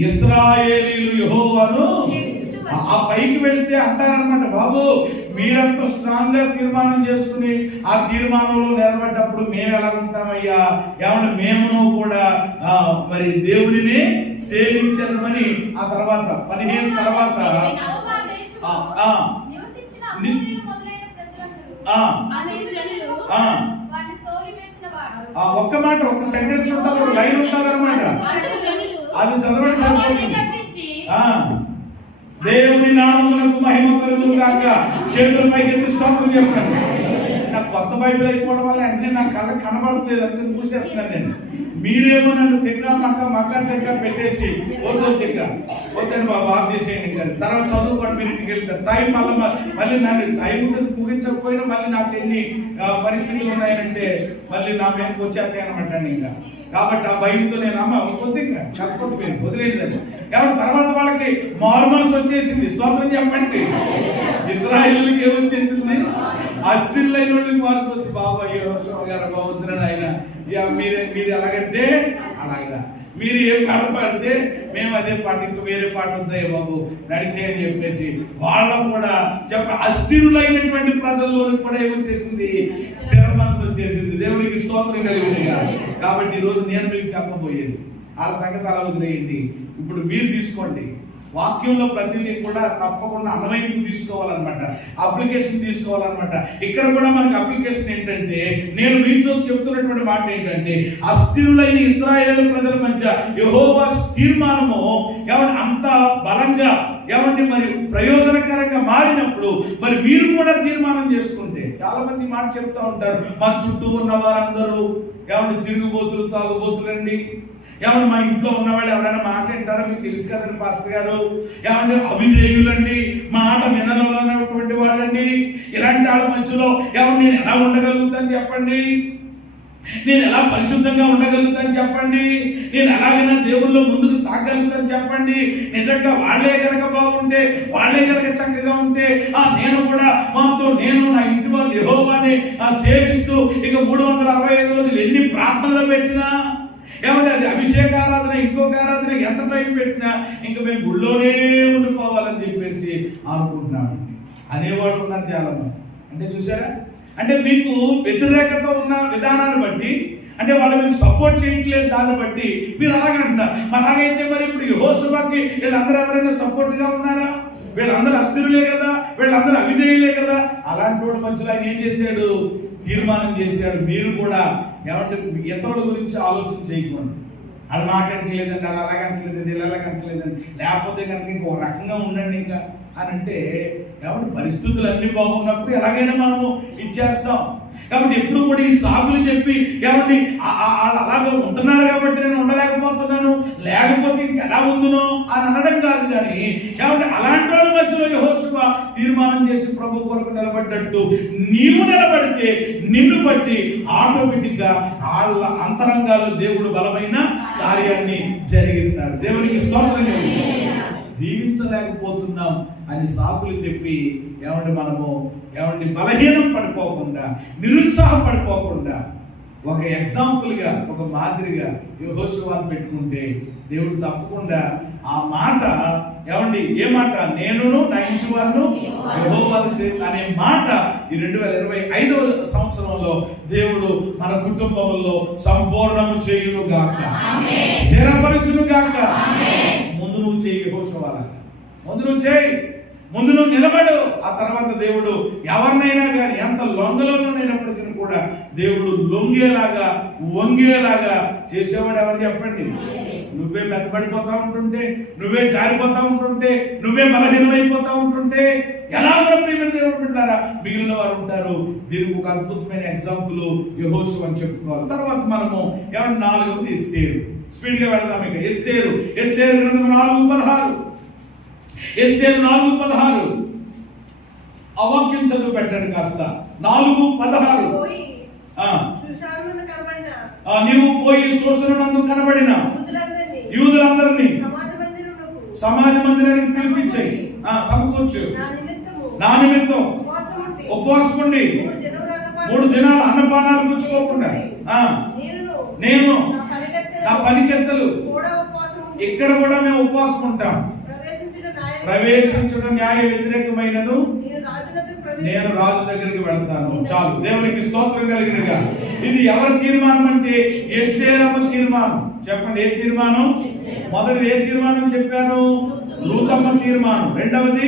ఇశ్రాయేలీయులు యెహోవాను ఆ పైకి వెళ్తే అంటారనమాట, బాబు మీరంతా స్ట్రాంగ్ గా తీర్మానం చేసుకుని ఆ తీర్మానంలో నిలబడ్డప్పుడు మేము ఎలా ఉంటామయ్యా, ఏమన్నా మేమును కూడా మరి దేవుడిని సేవించదమని. ఆ తర్వాత 15 తర్వాత ఒక్క మాట, ఒక్క సెంటెన్స్ ఉంటుంది, ఒక లైన్ ఉంటుంది అనమాట. అది చదవండి సరిపోతుంది. దేవుని నామమునకు మహిమ కలుగును గాక. చేతుల పైకి ఎత్తి స్తోత్రం చెప్పండి. నాకు కొత్త బైబిల్ అయిపోవడం వల్ల అంటే నా కళ్ళ కనబడట్లేదు, అందుకని మూసేస్తున్నాను నేను. మీరేమో నన్ను మక్క పెట్టేసి వద్దని బాబు ఆఫ్ చేసేయండి కదా, తర్వాత చదువుకోండి, మీరు ఇంటికి వెళ్తారు. టైం మళ్ళీ నన్ను టైం ముగించకపోయినా మళ్ళీ నాకు ఎన్ని పరిస్థితులు ఉన్నాయంటే మళ్ళీ నా మీదకి వచ్చేస్తాయి అనమాట ఇంకా. కాబట్టి ఆ భయంతో నేను వద్దు ఇంకా కాకపోతే మీరు వదిలేదని. కాబట్టి తర్వాత వాళ్ళకి మారుమనసు వచ్చేసింది. స్తోత్రం చెప్పండి. ఇశ్రాయేలుకి ఏమొచ్చేసింది? అస్థిరులైన వాళ్ళకి మనసు వచ్చి, బాబు యెహోషువ గారు బాగుందని ఆయన మీరు ఎలాగంటే అలాగా, మీరు ఏం కనపడితే మేము అదే పాట, ఇంక వేరే పాట ఉందాయి బాబు నడిసే అని చెప్పేసి వాళ్ళకు కూడా అస్థిరులైనటువంటి ప్రజల్లోనికి కూడా ఏమొచ్చేసింది? స్థిర మనసు వచ్చేసింది. దేవునికి స్తోత్రం కలిగిందిగా. కాబట్టి ఈరోజు నేను మీకు చెప్పబోయేది వాళ్ళ సంగతి అలా వదిలేయండి. ఇప్పుడు మీరు తీసుకోండి. వాక్యంలో ప్రతిదీ కూడా తప్పకుండా అన్వయింపు తీసుకోవాలన్నమాట, అప్లికేషన్ తీసుకోవాలన్నమాట. ఇక్కడ కూడా మనకి అప్లికేషన్ ఏంటంటే, నేను మీతో చెప్తున్నటువంటి మాట ఏంటంటే, అస్థిరులైన ఇశ్రాయేలు ప్రజల మధ్య యెహోవా తీర్మానము అంత బలంగా మరి ప్రయోజనకరంగా మారినప్పుడు మరి మీరు కూడా తీర్మానం చేసుకుంటే, చాలా మంది మాట చెప్తా ఉంటారు, మా చుట్టూ ఉన్న వారందరూ తిరుగుబోతులు తాగుబోతులండి, మా ఇంట్లో ఉన్నవాళ్ళు ఎవరైనా మాట వింటారో మీకు తెలుసు కదండి పాస్టర్ గారు, అవిధేయులండి, మాట వినలేనటువంటి వాళ్ళండి. ఇలాంటి వాళ్ళ మధ్యలో నేను ఎలా ఉండగలుగుతాను చెప్పండి, నేను ఎలా పరిశుద్ధంగా ఉండగలుగుతాను చెప్పండి, నేను ఎలాగైనా దేవుళ్ళో ముందుకు సాగలుగుతాను చెప్పండి. నిజంగా వాళ్ళే కనుక బాగుంటే, వాళ్ళే కనుక చక్కగా ఉంటే నేను కూడా నేను నా ఇంటి వాళ్ళు యెహోవాని సేవిస్తూ ఇక 365 రోజులు ఎన్ని ప్రార్థనలు పెట్టినా, అది అభిషేకారాధన ఇంకొక ఆరాధన ఎంత టైం పెట్టినా ఇంకా మేము గుళ్ళోనే ఉండిపోవాలని చెప్పేసి అనుకుంటున్నామండి అనేవాడు ఉన్నారు చాలా మంది. అంటే చూసారా, అంటే మీకు వ్యతిరేకత ఉన్న విధానాన్ని బట్టి, అంటే వాళ్ళు మీకు సపోర్ట్ చేయట్లేదు దాన్ని బట్టి మీరు అలాగే అంటున్నారు. అలాగైతే మరి ఇప్పుడు యెహోషువకి వీళ్ళందరూ ఎవరైనా సపోర్ట్గా ఉన్నారా? వీళ్ళందరూ అస్థిరులే కదా, వీళ్ళందరూ అవిధేయులే కదా. అలాంటి వాడి మధ్యలో ఆయన ఏం చేశాడు? తీర్మానం చేశాడు, మీరు కూడా ఇతరుల గురించి ఆలోచన చేయకూడదు. వాళ్ళు మాట్లాడట్లేదండి, వాళ్ళు అలాగంటలేదండి, ఇలా అలాగంటలేదండి, లేకపోతే కనుక ఇంకో రకంగా ఉండండి ఇంకా అని అంటే పరిస్థితులు అన్ని బాగున్నప్పుడు ఎలాగైనా మనము ఇచ్చేస్తాం. కాబట్టి ఎప్పుడు కూడా ఈ సాగులు చెప్పి వాళ్ళు అలాగే ఉంటున్నారు కాబట్టి నేను ఉండలేకపోతున్నాను, లేకపోతే ఇంకెలా ఉందునో అని అనడం కాదు. కానీ అలాంటి వాళ్ళ మధ్యలో యెహోషువ తీర్మానం చేసి ప్రభు కొరకు నిలబడ్డట్టు నీవు నిలబడితే నిన్ను బట్టి ఆటోమేటిక్ గా వాళ్ళ అంతరంగాల్లో దేవుడు బలమైన కార్యాన్ని జరిగిస్తాడు. దేవునికి స్తోత్రం. జీవించలేకపోతున్నాం అని సాకులు చెప్పి మనము బలహీనం పడిపోకుండా, నిరుత్సాహపడిపోకుండా ఒక ఎగ్జాంపుల్గా, ఒక మాదిరిగా యెహోషువను పెట్టుకుంటే దేవుడు తప్పకుండా ఆ మాట ఏ మాట, నేనును నా ఇంటి వారును యెహోవాను సేవ అనే మాట ఈ 2025వ సంవత్సరంలో దేవుడు మన కుటుంబంలో సంపూర్ణము చేయును గాక, స్థిరపరచును గాక. ముందు నువ్వు చేయి యెహోషువలాగా, ముందు నువ్వు చేయి, ముందు నువ్వు నిలబడు. ఆ తర్వాత దేవుడు ఎవరినైనా కానీ ఎంత లొంగలోనైనప్పటికీ కూడా దేవుడు లొంగేలాగా, వంగేలాగా చేసేవాడు ఎవరు చెప్పండి? నువ్వే మెత్తబడిపోతా ఉంటుంటే, నువ్వే జారిపోతా ఉంటుంటే, నువ్వే బలహీనమైపోతా ఉంటుంటే ఎలా ప్రియమైన దేవుడు బిడ్డలారా మిగిలిన వారు ఉంటారు. దీనికి ఒక అద్భుతమైన ఎగ్జాంపుల్ యెహోషువ అని చెప్పుకోవాలి. తర్వాత మనము 4వది ఎస్తేరు. స్పీడ్ గా వెళ్దాం. ఇక ఎస్తేరు గ్రంథం 4:16. ఎస్తేరు 4:16 ఆ వాక్యం చదువు పెట్టండి కాస్త. 4:16 నీవు పోయి శోషణనందు కనబడిన యూదులందరినీ సమాజ మందిరానికి పిలిపించాయి, సమకూర్చు. నా నిమిత్తం ఉపవాసం ఉండి 3 దినాలు అన్నపానాలు పుచ్చుకోకుండా నేను నా పనికెత్తలు ఇక్కడ కూడా మేము ఉపవాసం ఉంటాం. ప్రవేశించడం న్యాయ వ్యతిరేకమైనను నేను రాజు దగ్గరికి వెళ్తాను. చాలు, దేవునికి స్తోత్రం కలిగినగా. ఇది ఎవరి తీర్మానం అంటే ఎస్తేరమ్మ తీర్మానం. చెప్పండి, ఏ తీర్మానం? మొదటిది ఏ తీర్మానం చెప్పాను? రూతమ్మ తీర్మానం. రెండవది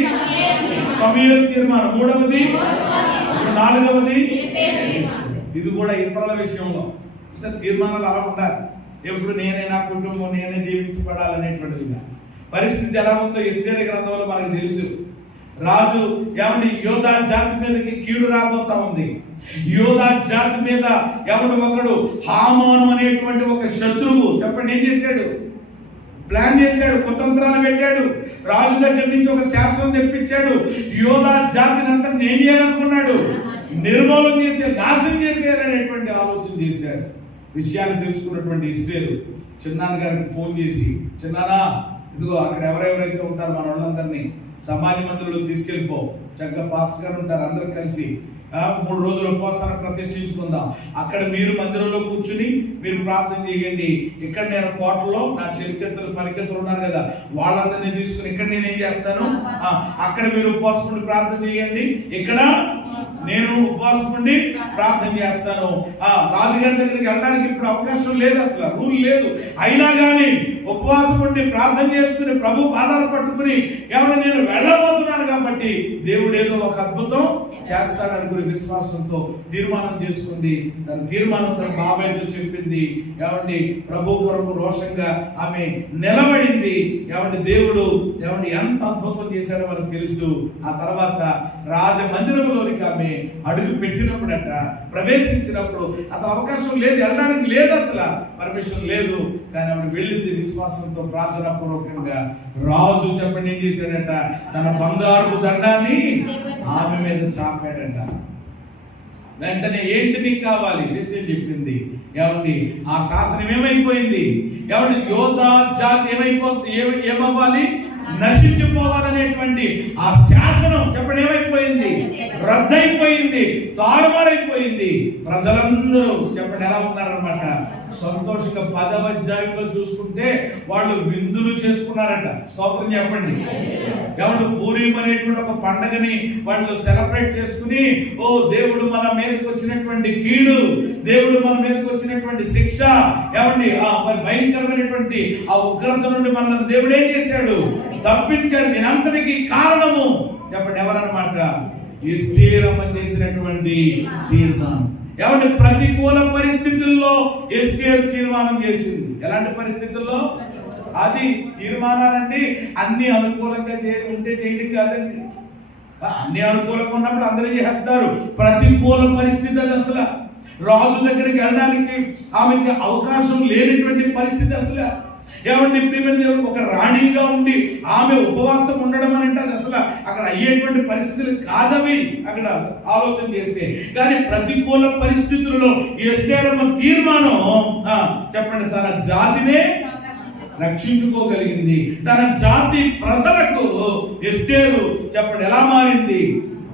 సమూయేలు తీర్మానం. మూడవది, 4వది ఇది కూడా ఇతరుల విషయంలో. తీర్మానాలు అలా ఉండాలి. ఎప్పుడు నేనే, నా కుటుంబం నేనే దీవించబడాలనేటువంటిదిగా. పరిస్థితి ఎలా ఉందో ఎస్తేరు గ్రంథంలో మనకు తెలుసు. రాజు యోధా జాతి మీదకి కీడు రాబోతా ఉంది. యోధా జాతి మీద ఒకడు హామాను అనేటువంటి ఒక శత్రువు చెప్పండి ఏం చేశాడు? ప్లాన్ చేశాడు, కుతంత్రాలు పెట్టాడు. రాజు దగ్గర నుంచి ఒక శాసనం తెప్పించాడు. యోధా జాతిని అంతా ఏం చేయాలనుకున్నాడు? నిర్మూలన చేసే, నాశనం చేసేయాలనేటువంటి ఆలోచన చేశాడు. విషయాన్ని తెలుసుకున్నటువంటి ఎస్తేరు చిన్నాన్న గారికి ఫోన్ చేసి, చిన్నానా ఇదిగో అక్కడ ఎవరెవరైతే ఉంటారో మన వాళ్ళందరినీ సమాజ మందిరంలో తీసుకెళ్ళిపో. చక్కగా పాస్టర్ గారు ఉంటారు, అందరూ కలిసి 3 రోజుల ఉపవాసాన్ని ప్రతిష్ఠించుకుందాం. అక్కడ మీరు మందిరంలో కూర్చుని మీరు ప్రార్థన చేయండి. ఇక్కడ నేను కోటలో నా చెలికెత్తలు పనికెత్తలు ఉన్నారు కదా, వాళ్ళందరినీ తీసుకుని ఇక్కడ నేను ఏం చేస్తాను, అక్కడ మీరు ఉపవాసం ఉండి ప్రార్థన చేయండి, ఇక్కడ నేను ఉపవాసం ఉండి ప్రార్థన చేస్తాను. రాజుగారి దగ్గరికి వెళ్ళడానికి ఇప్పుడు అవకాశం లేదు, అసలు రూల్ లేదు. అయినా కానీ ఉపవాసం ఉండి ప్రార్థన చేసుకుని ప్రభు పాదాలు పట్టుకుని నేను వెళ్ళబోతున్నాను కాబట్టి దేవుడు ఏదో ఒక అద్భుతం చేస్తాడనుకుని విశ్వాసంతో తీర్మానం చేసుకుంది. తన తీర్మానం తన బాబాయ్తో చెప్పింది. ప్రభు కొరకు రోషంగా ఆమె నిలబడింది. దేవుడు ఎంత అద్భుతం చేశాడో మనకు తెలుసు. ఆ తర్వాత రాజమందిరంలోనికి ఆమె అడుగు పెట్టినప్పుడట, ప్రవేశించినప్పుడు అసలు అవకాశం లేదు, వెళ్ళడానికి లేదు, అసలు పర్మిషన్ లేదు. కానీ ఆవిడ వెళ్ళింది విశ్వాసంతో, ప్రార్థనా పూర్వకంగా. రాజు చెప్పండి ఏం చేశాడట? తన బంగారు దండాన్ని ఆమె మీద చాపాడట. వెంటనే ఏంటి నీకు కావాలి? విషయం చెప్పింది. ఆ శాసనం ఏమైపోయింది? యోధా జాతి ఏమవ్వాలి? నశించిపోవాలనేటువంటి ఆ శాసనం చెప్పండి ఏమైపోయింది? రద్దయిపోయింది, తారుమారైపోయింది. ప్రజలందరూ చెప్పండి ఎలా ఉన్నారన్నమాట? సంతోషంగా 10వ అధ్యాయంలో చూసుకుంటే వాళ్ళు విందులు చేసుకున్నారట. స్తోత్రం చెప్పండి. పూరీం అనేటువంటి ఒక పండగని వాళ్ళు సెలబ్రేట్ చేసుకుని, ఓ దేవుడు మన మీదకి వచ్చినటువంటి కీడు, దేవుడు మన మీదకి వచ్చినటువంటి శిక్ష, మరి భయంకరమైనటువంటి ఆ ఉగ్రత నుండి మనల్ని దేవుడు ఏం చేశాడు? తప్పించాడు. దీనంతటికి కారణము చెప్పండి ఎవరన్నమాట? ఎస్తేరమ్మ చేసినటువంటి తీర్మానం. ప్రతికూల పరిస్థితుల్లో ఎస్తేరు తీర్మానం చేసింది. ఎలాంటి పరిస్థితుల్లో? అది తీర్మానాలంటే అన్ని అనుకూలంగా ఉంటే చేయడం కాదండి. అన్ని అనుకూలంగా ఉన్నప్పుడు అందరూ చేస్తారు. ప్రతికూల పరిస్థితి అది. అసలు రాజు దగ్గరికి వెళ్ళడానికి ఆమెకి అవకాశం లేనటువంటి పరిస్థితి. అసలు ప్రియమైన దేవుడు ఒక రాణిగా ఉండి ఆమె ఉపవాసం ఉండడం అని అంటే అది అసలు అక్కడ అయ్యేటువంటి పరిస్థితులు కాదవి అక్కడ ఆలోచన చేస్తే. కానీ ప్రతికూల పరిస్థితుల్లో ఎస్తేరమ్మ తీర్మానం చెప్పండి తన జాతినే రక్షించుకోగలిగింది. తన జాతి ప్రజలకు ఎస్తేరు చెప్పండి ఎలా మారింది?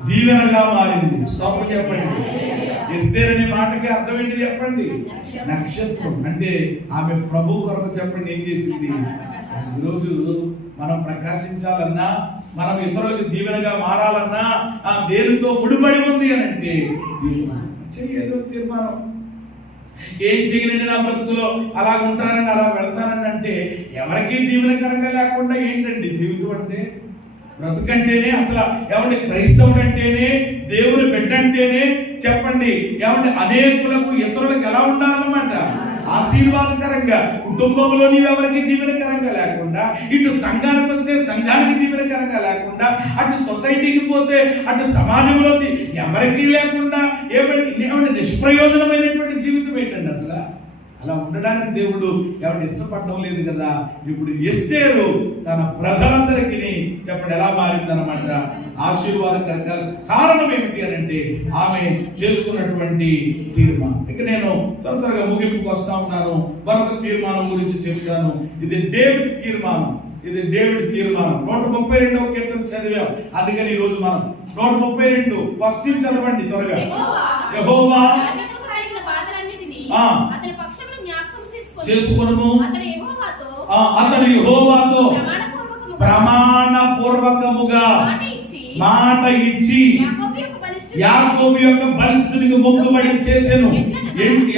దీవెనగా మారింది. స్తోత్రం చెప్పండి. ఎస్తేరు అనే మాటకి అర్థం ఏంటి చెప్పండి? నక్షత్రం. అంటే ఆమె ప్రభు కొరకు చెప్పండి ఏం చేసింది? ఈరోజు మనం ప్రకాశించాలన్నా, మనం ఇతరులకు దీవెనగా మారాలన్నా ఆ దేనితో ముడిపడి ఉంది అని అంటే ఏదో తీర్మానం. ఏం చేయనండి నా బ్రతుకులో అలా ఉంటానని అలా వెళ్తానని అంటే ఎవరికీ దీవెనకరంగా లేకుండా ఏంటండి జీవితం అంటే? బ్రతుకంటేనే అసలు ఏమంటే క్రైస్తవుడు అంటేనే, దేవుని బిడ్డ అంటేనే చెప్పండి ఏమంటే అనేకులకు ఇతరులకు ఎలా ఉండాలన్నమాట? ఆశీర్వాదకరంగా. కుటుంబంలో నీవెవరికి దీవెనకరంగా లేకుండా, ఇటు సంఘానికి వస్తే సంఘానికి దీవెనకరంగా లేకుండా, అటు సొసైటీకి పోతే అటు సమాజంలో ఎవరికి లేకుండా ఏమంటే నిష్ప్రయోజనమైనటువంటి జీవితం ఏంటండి అసలు? అలా ఉండడానికి దేవుడు ఎవరిని ఇష్టపడడం లేదు కదా. ఇప్పుడు ఎస్తేరు తన ప్రజలందరికీ చెప్పండి ఎలా మారిందనమాట? ఆశీర్వాదకరంగా. కారణం ఏమిటి అని అంటే ఆమె చేసుకున్నటువంటి తీర్మానం. ఇక నేను త్వరగా ముగింపుకు వస్తా ఉన్నాను. మరొక తీర్మానం గురించి చెప్తాను. ఇది డేవిడ్ తీర్మానం. ఇది డేవిడ్ తీర్మానం. 132వ కీర్తన చదివాం. అందుకని ఈ రోజు మనం 132 ఫస్ట్ నుంచి చదవండి త్వరగా. యెహోవా చేసుకొనుము, అతడు యెహోవాతో ప్రమాణపూర్వకముగా మాట ఇచ్చి యాకోబు యొక్క బలిష్ఠునికి మొక్కుబడి చేసెను.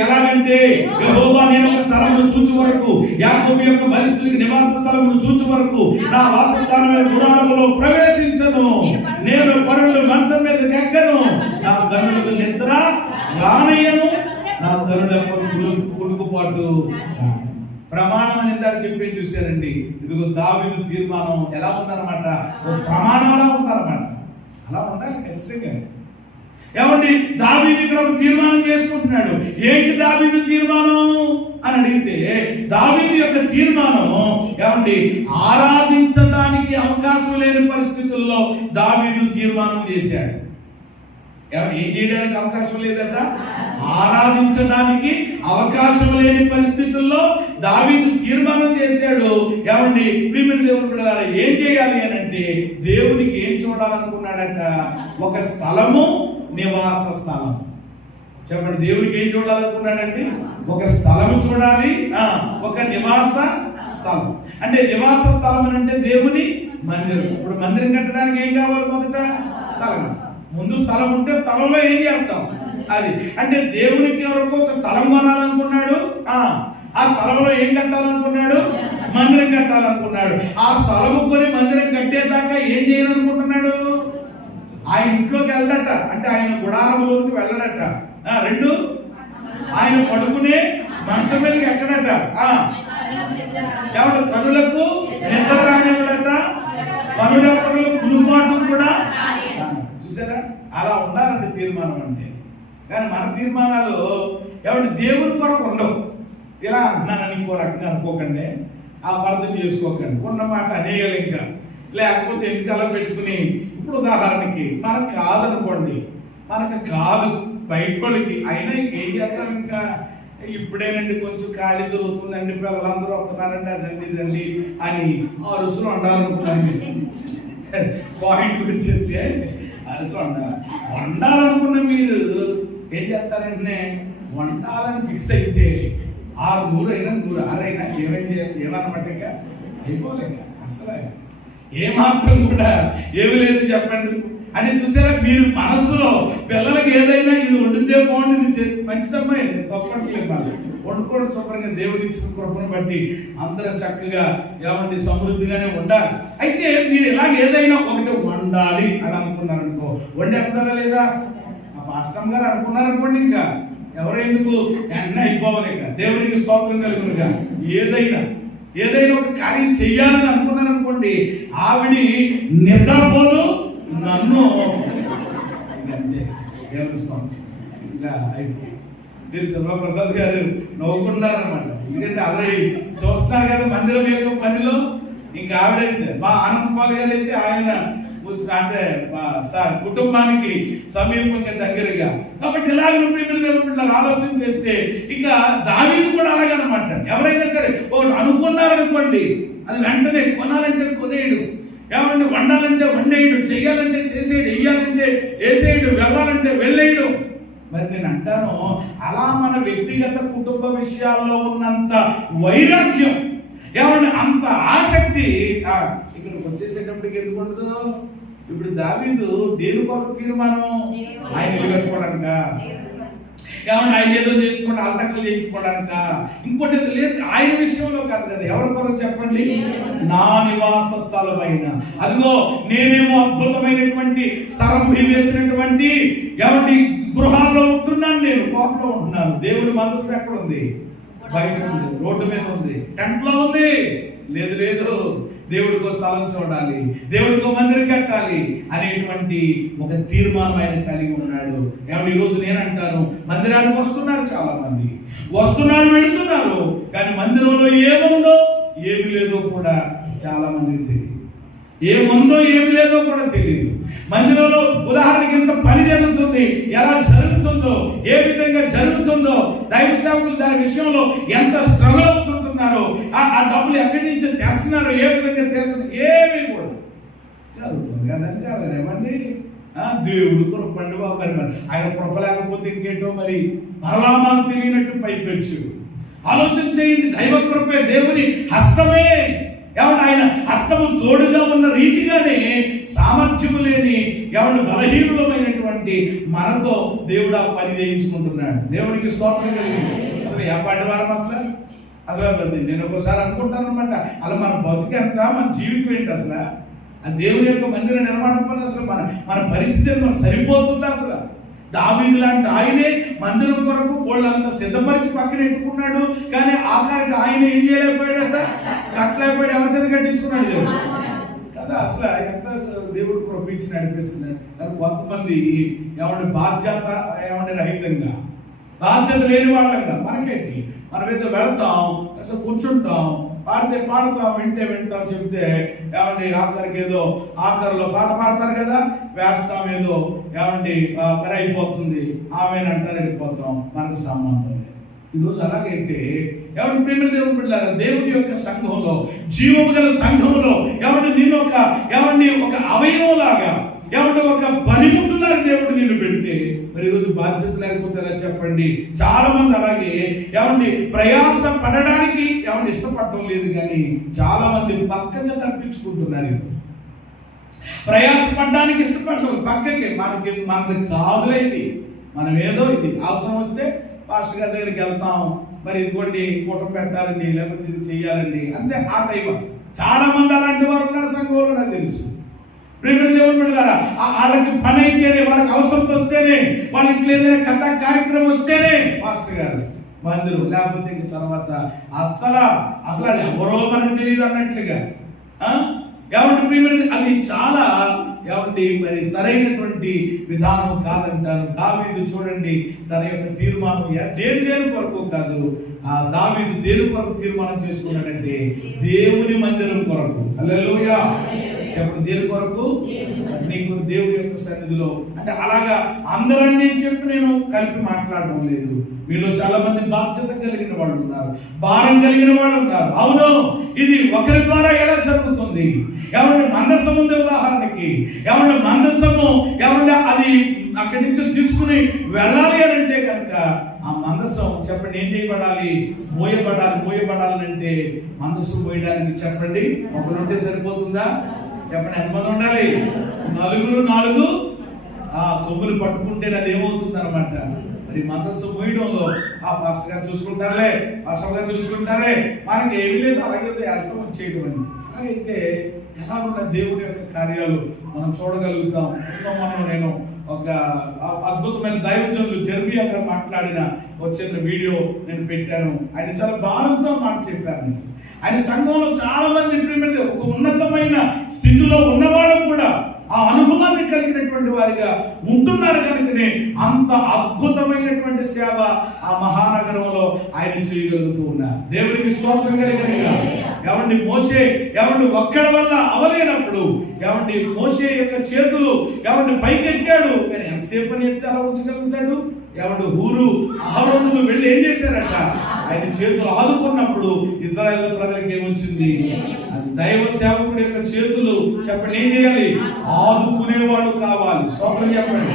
ఎలాగంటే యెహోవా నేను ఒక స్థలమును చూచు వరకు, యాకోబు యొక్క బలిష్ఠునికి నివాస స్థలమును చూచు వరకు నా వాసస్థానమైన గుడారములో ప్రవేశించను. నేను పరులు మంచం మీద ఎక్కను, నా గనులకు నిద్ర రానియను, నా గనులకు కునుకుపాటు. ప్రమాణం అని ఇందాక చెప్పి చూశారండి. ఇదిగో దావీదు తీర్మానం ఎలా ఉందన్నమాట? ఒక ప్రమాణంలా ఉందన్నమాట. అలా ఉండాలి ఖచ్చితంగా. ఏమండి దావీదు ఇక్కడ ఒక తీర్మానం చేసుకుంటున్నాడు. ఏంటి దావీదు తీర్మానం అని అడిగితే, దావీదు యొక్క తీర్మానం ఏమండి ఆరాధించడానికి అవకాశం లేని పరిస్థితుల్లో దావీదు తీర్మానం చేశాడు. ఏం చేయడానికి అవకాశం లేదట? ఆరాధించడానికి అవకాశం లేని పరిస్థితుల్లో దావీదు తీర్మానం చేశాడు. ఏమండి ప్రియమైన దేవుని బిడ్డలారా, ఏం చేయాలి అని అంటే దేవునికి ఏం చూడాలనుకున్నాడట? ఒక స్థలము, నివాస స్థలం. చెప్పండి, దేవునికి ఏం చూడాలనుకున్నాడంటే ఒక స్థలము చూడాలి, ఒక నివాస స్థలం. అంటే నివాస స్థలం అని అంటే దేవుని మందిరం. ఇప్పుడు మందిరం కట్టడానికి ఏం కావాలి? మొదట స్థలం. ముందు స్థలం ఉంటే స్థలంలో ఏం చేస్తాం? అది అంటే దేవునికి వరకు ఒక స్థలం కొనాలనుకున్నాడు. ఆ స్థలంలో ఏం కట్టాలనుకున్నాడు? మందిరం కట్టాలనుకున్నాడు. ఆ స్థలము కొని మందిరం కట్టేదాకా ఏం చేయాలనుకుంటున్నాడు? ఆయన ఇంట్లోకి వెళ్ళడట, అంటే ఆయన గుడారంలోకి వెళ్ళడట. రెండు, ఆయన పడుకునే మంచం మీదకి ఎక్కడట. ఎవరు కనులకు నిద్ర రానివ్వడట, కనురెప్పలు కునుపాటు కూడా. చూసారా? అలా ఉండాలంటే తీర్మానం అంటే. కానీ మన తీర్మానాలు ఎవరి దేవుని కొరకు ఉండవు. ఇలా అంటున్నానని ఇంకో రకంగా అనుకోకండి, ఆ అర్థం చేసుకోకండి. ఉన్నమాట అనేయాలి. ఇంకా లేకపోతే ఎందుకలా పెట్టుకుని, ఇప్పుడు ఉదాహరణకి మనకు కాదనుకోండి, మనకు కాదు బయట వాళ్ళకి అయినా ఇంకేం చేస్తాం? ఇంకా ఇప్పుడేనండి కొంచెం ఖాళీ దొరుకుతుందండి, పిల్లలందరూ వస్తున్నారండి, అదండి ఇదండి అని ఆ రుసులు ఉండాలనుకున్నాను. పాయింట్ గురించి చెప్తే అరుసులు వండాలనుకున్న మీరు ఏం చేస్తారంటే, వండాలని ఫిక్స్ అయితే 6 అయినా 106 ఏమన్నమాట అయిపోలేక అసలు ఏమాత్రం కూడా ఏమి లేదు. చెప్పండి అని చూసారా? మీరు మనసులో పిల్లలకి ఏదైనా ఇది వండితే బాగుంటుంది, మంచిదమ్మా, నేను తప్పట్లేదు, మళ్ళీ వండుకోవడం శుభ్రంగా దేవుడి ఇచ్చిన కృపను బట్టి అందరూ చక్కగా ఏమంటే సమృద్ధిగానే ఉండాలి. అయితే మీరు ఇలాగ ఏదైనా ఒకటి వండాలి అని అనుకున్నారనుకో, వండేస్తారా లేదా? ఆ పాస్టర్ గారు అనుకున్నారనుకోండి, ఇంకా ఎవరు ఎందుకు వెంటనే అయిపోవాలి. ఇక దేవునికి స్తోత్రం కలుగునుగా. ఏదైనా ఒక కార్యం చెయ్యాలని అనుకున్నారనుకోండి, ఆవిడి నిద్రపోదు, నన్ను అంతే. దేవునికి స్తోత్రం. ఇంకా అయిపోయి తెలుసు ప్రసాద్ గారు నవ్వుకున్నారనమాట. ఎందుకంటే ఆల్రెడీ చూస్తున్నారు కదా మందిరం యొక్క పనిలో. ఇంకా ఆవిడ మా ఆనందపాల్ గారు అయితే ఆయన అంటే కుటుంబానికి సమీపంగా దగ్గరగా. కాబట్టి ఇలాగ ప్రియమైన దేవుని బిడ్డలారా ఆలోచన చేస్తే ఇక దావీదు కూడా అలాగనమాట. ఎవరైనా సరే ఒకటి అనుకున్నారనుకోండి, అది వెంటనే కొనాలంటే కొనేయడు, ఏమంటే వండాలంటే వండేయడు, చెయ్యాలంటే చేసేయడు, వెయ్యాలంటే వేసేయడు, వెళ్ళాలంటే వెళ్ళేయడు. మరి నేను అంటాను, అలా మన వ్యక్తిగత కుటుంబ విషయాల్లో ఉన్నంత వైరాగ్యం, ఏమంటే అంత ఆసక్తి ఇక్కడికి వచ్చేసేటప్పటికి ఎందుకు ఉండదు? ఇప్పుడు దావీదు దేని కొరకు తీర్మానం? ఆయన నిలబెట్టుకోవడానిక, ఏమన్నా ఆయన ఏదో చేసుకోండి, ఆల్టర్లు చేయించుకోవడానిక, ఇంకోటి లేదు. ఆయన విషయంలో కాదు కదా. ఎవరి కొరకు చెప్పండి? నా నివాస స్థలమైన, అదిగో నేనేమో అద్భుతమైనటువంటి సరంభి వేసినటువంటి ఎవరి గృహాల్లో ఉంటున్నాను, నేను కోటలో ఉంటున్నాను. దేవుని మనసు ఎక్కడ ఉంది? బయట ఉంది, రోడ్డు మీద ఉంది, టెంట్ లో ఉంది. లేదు లేదు, దేవుడికో స్థలం చూడాలి, దేవుడికో మందిరం కట్టాలి అనేటువంటి ఒక తీర్మానం ఆయన కలిగి ఉన్నాడు. ఈ రోజు నేనంటాను, మందిరానికి వస్తున్నారు చాలా మంది, వస్తున్నారు, వెళుతున్నారు, కానీ మందిరంలో ఏముందో ఏమి లేదో కూడా చాలా మందికి తెలియదు. ఏముందో ఏమి లేదో కూడా తెలియదు. మందిరంలో ఉదాహరణకి ఎంత పని జరుగుతుంది, ఎలా జరుగుతుందో, ఏ విధంగా జరుగుతుందో, దైవ సేవకులు దాని విషయంలో ఎంత స్ట్రగుల్ అవుతుంటున్నారో, ఆ డబ్బులు ఎక్కడి నుంచి తెస్తున్నారో, ఏ విధంగా తెస్తున్నారు, ఏమి కూడా జరుగుతుంది కదండి. చాలేమండి దేవుడు కృపండి బాబు. మరి ఆయన కృప లేకపోతే ఇంకేంటో మరి మరలా మాకు తెలియనట్టు పైపెచ్చు. ఆలోచన చేయండి, దైవ కృపే, దేవుని హస్తమే. ఏమన్నా ఆయన హస్తము తోడుగా ఉన్న రీతిగానే సామర్థ్యము లేని ఎవరి బలహీనులమైనటువంటి మనతో దేవుడు ఆ పని చేయించుకుంటున్నాడు. దేవునికి స్తోత్రం కలిగింది. అసలు ఏ పాటి వారం అసలు నేను ఒకసారి అనుకుంటాను అనమాట, అలా మన బతుకెంత, మన జీవితం ఏంటి అసలు? ఆ దేవుని యొక్క మందిర నిర్మాణం పని అసలు మన పరిస్థితి మన సరిపోతుందా? అసలు దావీదు లాంటి ఆయనే మందిరం కొరకు వాళ్ళంతా సిద్ధపరిచి పక్కన ఎట్టుకున్నాడు, కానీ ఆఖరికి ఆయన ఏం చేయలేకపోయాడట, కట్టలేకపోయాడు. ఎవరి చేత కట్టించుకున్నాడు దేవుడు కదా. అసలు ఎంత దేవుడు కృపించి నడిపిస్తున్నాడు. కానీ కొంతమంది ఏమంటే బాధ్యత రహితంగా, బాధ్యత లేని వాళ్ళంగా, మనకేంటి, మనం ఏదో వెళతాం, అసలు కూర్చుంటాం, పాడితే పాడతాం, వింటే వింటాం, చెప్తే ఏమండి ఆఖరికి ఏదో ఆఖరిలో పాట పాడతారు కదా, వేస్తాం, ఏదో ఏమండి పని అయిపోతుంది, ఆమెనంటారు, వెళ్ళిపోతాం, మనకు సంబంధం లేదు. ఈరోజు అలాగైతే ఎవరి ప్రేమ దేవుని బిడ్డలారా, దేవుని యొక్క సంఘంలో, జీవము గల సంఘంలో ఎవరి నిన్ను ఒక అవయవంలాగా, ఎవరి ఒక పనిముట్టులాగా దేవుడు నిన్ను పెడితే, మరి ఈరోజు బాధ్యత లేకపోతే ఎలా చెప్పండి? చాలా మంది అలాగే ఎవరిని ప్రయాస పడడానికి ఎవరిని ఇష్టపడటం లేదు, కానీ చాలా మంది పక్కగా తప్పించుకుంటున్నారు. ఈరోజు ప్రయాస పడడానికి ఇష్టపడటం పక్కకి, మనది కాదులే ఇది, మనం ఏదో ఇది అవసరం వస్తే పాస్టర్ గారి దగ్గరికి వెళ్తాం, మరి ఇదిగోండి కూటం పెట్టాలండి, లేకపోతే ఇది చెయ్యాలండి, అంతే. ఆ టైం చాలా మంది అలాంటి వారు ఉన్నారు సంఘంలో, నాకు తెలుసు. ప్రియమైన దేవుని బిడ్డలారా, వాళ్ళకి పని అయితేనే, వాళ్ళకి అవసరం వస్తేనే, వాళ్ళకి ఏదైనా కథా కార్యక్రమం వస్తేనే పాస్టర్ గారు మందిరం, లేకపోతే ఇంక తర్వాత అసలు ఎవరో మనకు తెలియదు అన్నట్లుగా. ఎవరి ప్రియమైన, అది చాలా ఏమండి మరి సరైనటువంటి విధానం కాదంటారు. దావీదు చూడండి, తన యొక్క తీర్మానం దేని కొరకు కాదు, దావీదు దేని కొరకు తీర్మానం చేసుకున్నాడంటే దేవుని మందిరం కొరకు. హల్లెలూయా చెప్పండి. దేని కొరకు? నీకు దేవుడి యొక్క సన్నిధిలో. అంటే అలాగా అందరన్నీ చెప్పి నేను కలిపి మాట్లాడడం లేదు. మీలో చాలా మంది బాధ్యత కలిగిన వాళ్ళు ఉన్నారు, భారం కలిగిన వాళ్ళు ఉన్నారు. అవును, ఇది ఒకరి ద్వారా ఎలా జరుగుతుంది? ఎవరి మందసం ఉంది ఉదాహరణకి, ఎవరి మందసము అది అక్కడి నుంచి తీసుకుని వెళ్ళాలి అని అంటే కనుక ఆ మందసం చెప్పండి ఏం చేయబడాలి? మోయబడాలి అంటే మందసం మోయడానికి చెప్పండి ఒకరు ఉంటే సరిపోతుందా? చెప్పండి ఎంతమంది ఉండాలి? నలుగురు 4 కొమ్ములు పట్టుకుంటే అది ఏమవుతుంది అనమాట. మరి మందస్సు మోయడంలో ఆ పాస్టర్ గారు చూసుకుంటారులే, పాస్టర్ గారు చూసుకుంటారే, మనకి ఏమీ లేదు, అలాగే అర్థం వచ్చేటువంటి. అలాగైతే ఎలా ఉన్న దేవుని యొక్క కార్యాలు మనం చూడగలుగుతాం. నేను ఒక అద్భుతమైన దైవజనులు జెర్మియా గారు మాట్లాడిన వచ్చిన వీడియో నేను పెట్టాను. ఆయన చాలా భారంతో మాట చెప్పారు. ఆయన సంఘంలో చాలా మంది ప్రేమ ఒక ఉన్నతమైన స్థితిలో ఉన్నవాళ్ళు కూడా ఆ అనుభవాన్ని కలిగినటువంటి వారిగా ఉంటున్నారు కనుకనే అంత అద్భుతమైనటువంటి సేవ ఆ మహానగరంలో ఆయన చేయగలుగుతూ ఉన్నారు. దేవునికి స్తోత్రం కలిగిన ఏమండి మోషే ఏమండి ఒక్కడి వల్ల అవలేనప్పుడు ఏమండి మోషే యొక్క చేతులు ఏమండి పైకెత్తాడు, కానీ ఎంతసేపు అని ఎత్తి అలా ఉంచగలుగుతాడు? ఏమంటే ఊరు అహరోనులు వెళ్ళి ఏం చేశారట? ఆయన చేతులు ఆదుకున్నప్పుడు ఇశ్రాయేలు ప్రజలకు ఏమొచ్చింది? అది దైవ సేవకుడి యొక్క చేతులు చెప్పండి ఏం చేయాలి? ఆదుకునేవాడు కావాలి. స్తోత్రం చెప్పండి.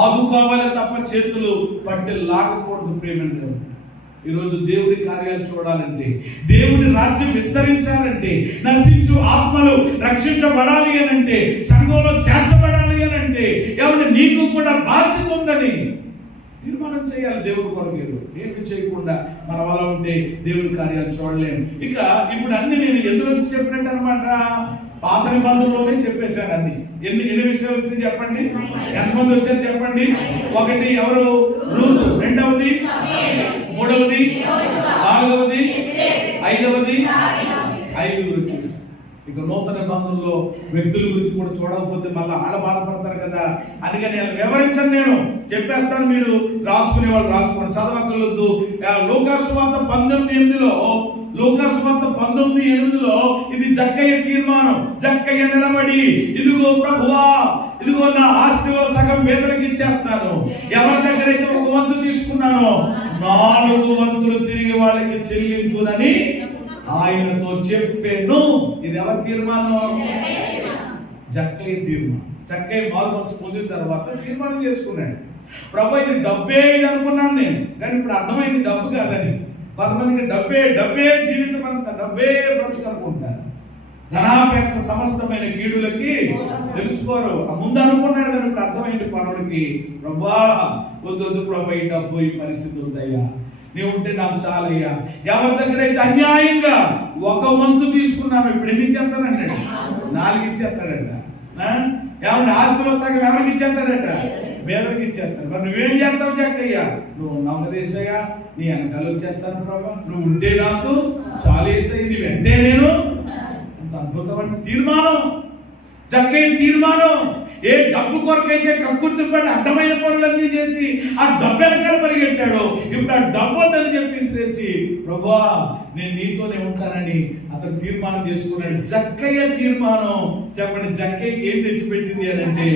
ఆదుకోవాలి తప్ప చేతులు పట్టి లాగకూడదు. ప్రేమైన దేవుడు, ఈరోజు దేవుడి కార్యాలు చూడాలంటే, దేవుడి రాజ్యం విస్తరించాలంటే, నశించు ఆత్మలు రక్షించబడాలి అని అంటే, సంఘంలో చేర్చబడాలి అని అంటే, ఎవరి నీకు కూడా బాధ్యత ఉందని తీర్మానం చేయాలి. దేవుడి కొరకు ఏమి చేయకుండా మన వల్ల ఉంటే దేవుడి కార్యాలు చూడలేము. ఇక ఇప్పుడు అన్ని నేను ఎందులో చెప్పినట్టు అనమాట, పాత నిబంధనలోనే చెప్పేశాను అన్ని. ఎన్ని విషయాలు వచ్చింది చెప్పండి? ఎంతమంది వచ్చారు చెప్పండి? ఒకటి ఎవరు? రూతు. రెండవది, మూడవది, నాలుగవది, ఐదవది, ఐదుగురు వచ్చేసి. ఇక నూతన నిబంధనలో వ్యక్తుల గురించి కూడా చూడకపోతే మళ్ళీ ఆడ బాధపడతారు కదా. అందుకని నేను వివరించను, నేను చెప్పేస్తాను, మీరు రాసుకునే వాళ్ళు రాసుకోండి, చదవకలొద్దు. లూకాసు వార్త 19:8లో, లూకాసు వార్త 19:8లో ఇది జక్కయ్య తీర్మానం. జక్కయ్య నిలబడి, ఇదిగో ప్రభువా, ఇదిగో నా ఆస్తిలో సగం పేదలకు ఇచ్చేస్తాను, ఎవరి దగ్గర అయితే 1 వంతు తీసుకున్నానో 4 వంతులు తిరిగి వాళ్ళకి చెల్లించునని ఆయనతో చెప్పాను. ఇది ఎవరి తీర్మానం? జక్కయ్య తీర్మానం. జక్కయ్య మారు మనసు పొందిన తర్వాత తీర్మానం చేసుకున్నాడు. ప్రభు ఇది డబ్బే ఇది అనుకున్నాను నేను, కానీ ఇప్పుడు అర్థమైంది డబ్బు కాదని. కొంతమందికి డబ్బే జీవితం అంతా, డబ్బే బ్రతుకు అనుకుంటారు. ధనాపేక్ష సమస్తమైన కీడులకి తెలుసుకోరు. ముందు అనుకున్నాడు కానీ ఇప్పుడు అర్థమైంది పనుడికి. ప్రభా వద్దు ప్రభు, ఈ డబ్బు ఈ పరిస్థితి ఉందయ్యా, నీవు ఉంటే నాకు చాలయ్యా. ఎవరి దగ్గర అయితే అన్యాయంగా 1 వంతు తీసుకున్నాను, ఇప్పుడు ఎన్ని ఇచ్చేస్తానంటాడు? 4 ఇచ్చేస్తాడట. ఏమన్నా ఆస్తిలో సగం ఎవరికి ఇచ్చేస్తాడట? పేదలకు ఇచ్చేస్తాడు. మరి నువ్వేం చేస్తావు జక్కయ్యా? నువ్వు నమ్మదేశయ్యా, నీ వెనకాల వచ్చేస్తాను ప్రభా, నువ్వు ఉంటే నాకు చాలు వేసాయి, నువ్వు వెంటే నేను. అంత అద్భుతమైన తీర్మానం జక్కయ్య తీర్మానం. ఏ డబ్బు కొరకైతే కక్కుర్తి పడి అడ్డమైన పనులన్నీ చేసి ఆ డబ్బు వెనకాల పరిగెట్టాడు, ఇప్పుడు ఆ డబ్బు వద్దని చెప్పేసి ప్రభువా నేను నీతోనే ఉంటానని అతను తీర్మానం చేసుకున్నాడు. జక్కయ్య తీర్మానం. చెప్పండి, జక్కయ్య ఏం తెచ్చిపెట్టింది అని అంటే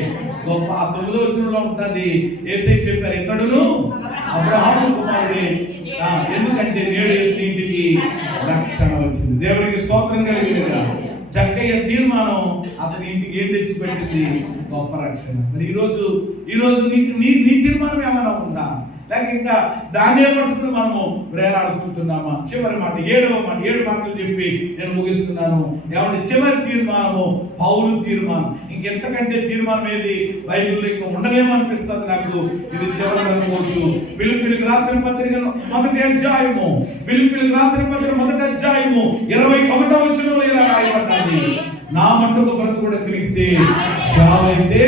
గొప్ప. ఆ 9వ వచనంలో ఉంటుంది, యేసయ్య చెప్పారు, ఇతడును అబ్రహాము కుమారుడే, ఎందుకంటే నేడు ఇంటికి రక్షణ వచ్చింది. దేవునికి స్తోత్రం కలిగినగా. జక్కయ్య తీర్మానం అతని ఇంటికి ఏం తెచ్చిపెట్టింది? గొప్ప రక్షణ. మరి ఈరోజు నీ తీర్మానం ఏమైనా ఉందా? లేక ఇంకా దాన్నే పట్టుకుని మనము వేలాడుకుంటున్నామా? చివరి మాట, 7వ మాట, 7 మాటలు చెప్పి నేను ముగిస్తున్నాను. ఏమంటే చివరి తీర్మానము పౌలు తీర్మానం. ఇంకెంతకంటే తీర్మానం ఏది బైబిల్లో ఇంకా ఉండదేమో అనిపిస్తుంది నాకు. ఇది చివరి అనుకోవచ్చు. ఫిలిప్పీయులకు రాసిన పత్రిక 1వ అధ్యాయము, ఫిలిప్పీయులకు రాసిన పత్రిక 1వ అధ్యాయము 21వ వచనంలో ఇలా రాయబడ్డది, నా మట్టుకు బ్రతుకుడు క్రీస్తే, చావైతే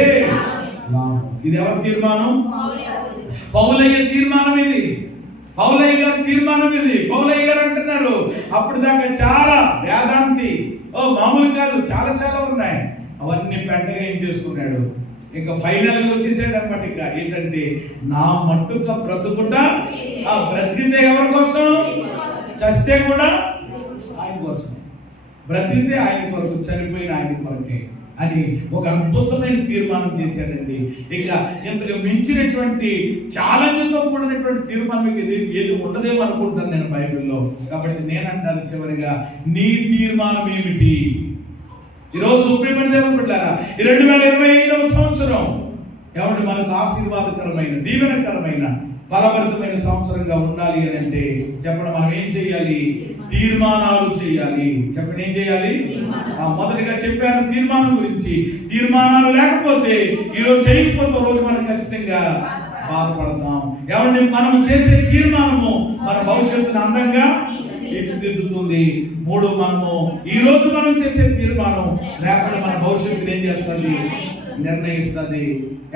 లాభం. ఇది ఎవరి తీర్మానం? పౌలయ్య తీర్మానం ఇది. పౌలయ్య గారి తీర్మానం ఇది. పౌలయ్య గారు అంటున్నారు, అప్పుడు దాకా చాలా వేదాంతి, మామూలు కాదు, చాలా ఉన్నాయి. అవన్నీ పెంటగా ఏం చేసుకున్నాడు, ఇంకా ఫైనల్ గా వచ్చేసాడు అనమాట. ఇంకా ఏంటంటే నా మట్టుక బ్రతుకుట, ఆ బ్రతికితే ఎవరి కోసం? చస్తే కూడా ఆయన కోసం. బ్రతికితే ఆయన కొరకు, చనిపోయిన ఆయన కొరకే అని ఒక అద్భుతమైన తీర్మానం చేశాడండి. ఇక ఇంతకు మించినటువంటి ఛాలెంజ్తో కూడినటువంటి తీర్మానం ఏది ఉండదేమో అనుకుంటాను నేను బైబిల్లో. కాబట్టి నేనంటాను చివరిగా, నీ తీర్మానం ఏమిటి? ఈరోజు ప్రియమైన దేవుని బిడ్డలారా, 2025వ సంవత్సరం ఏమంటే మనకు ఆశీర్వాదకరమైన, దీవెనకరమైన, ఫలభరితమైన సంవత్సరంగా ఉండాలి అని అంటే చెప్పండి, మనం ఏం చేయాలి? తీర్మానాలు చేయాలి. చెప్పండి, ఏం చేయాలి? మొదటిగా చెప్పాను తీర్మానం గురించి. తీర్మానాలు లేకపోతే, ఈరోజు చేయకపోతే రోజు మనం ఖచ్చితంగా బాధపడతాం. ఏమంటే మనం చేసే తీర్మానము మన భవిష్యత్తును అందంగా తీర్చిదిద్దుతుంది. 3, మనము ఈ రోజు మనం చేసే తీర్మానం రేపటి మన భవిష్యత్తును ఏం చేస్తుంది? నిర్ణయిస్తుంది.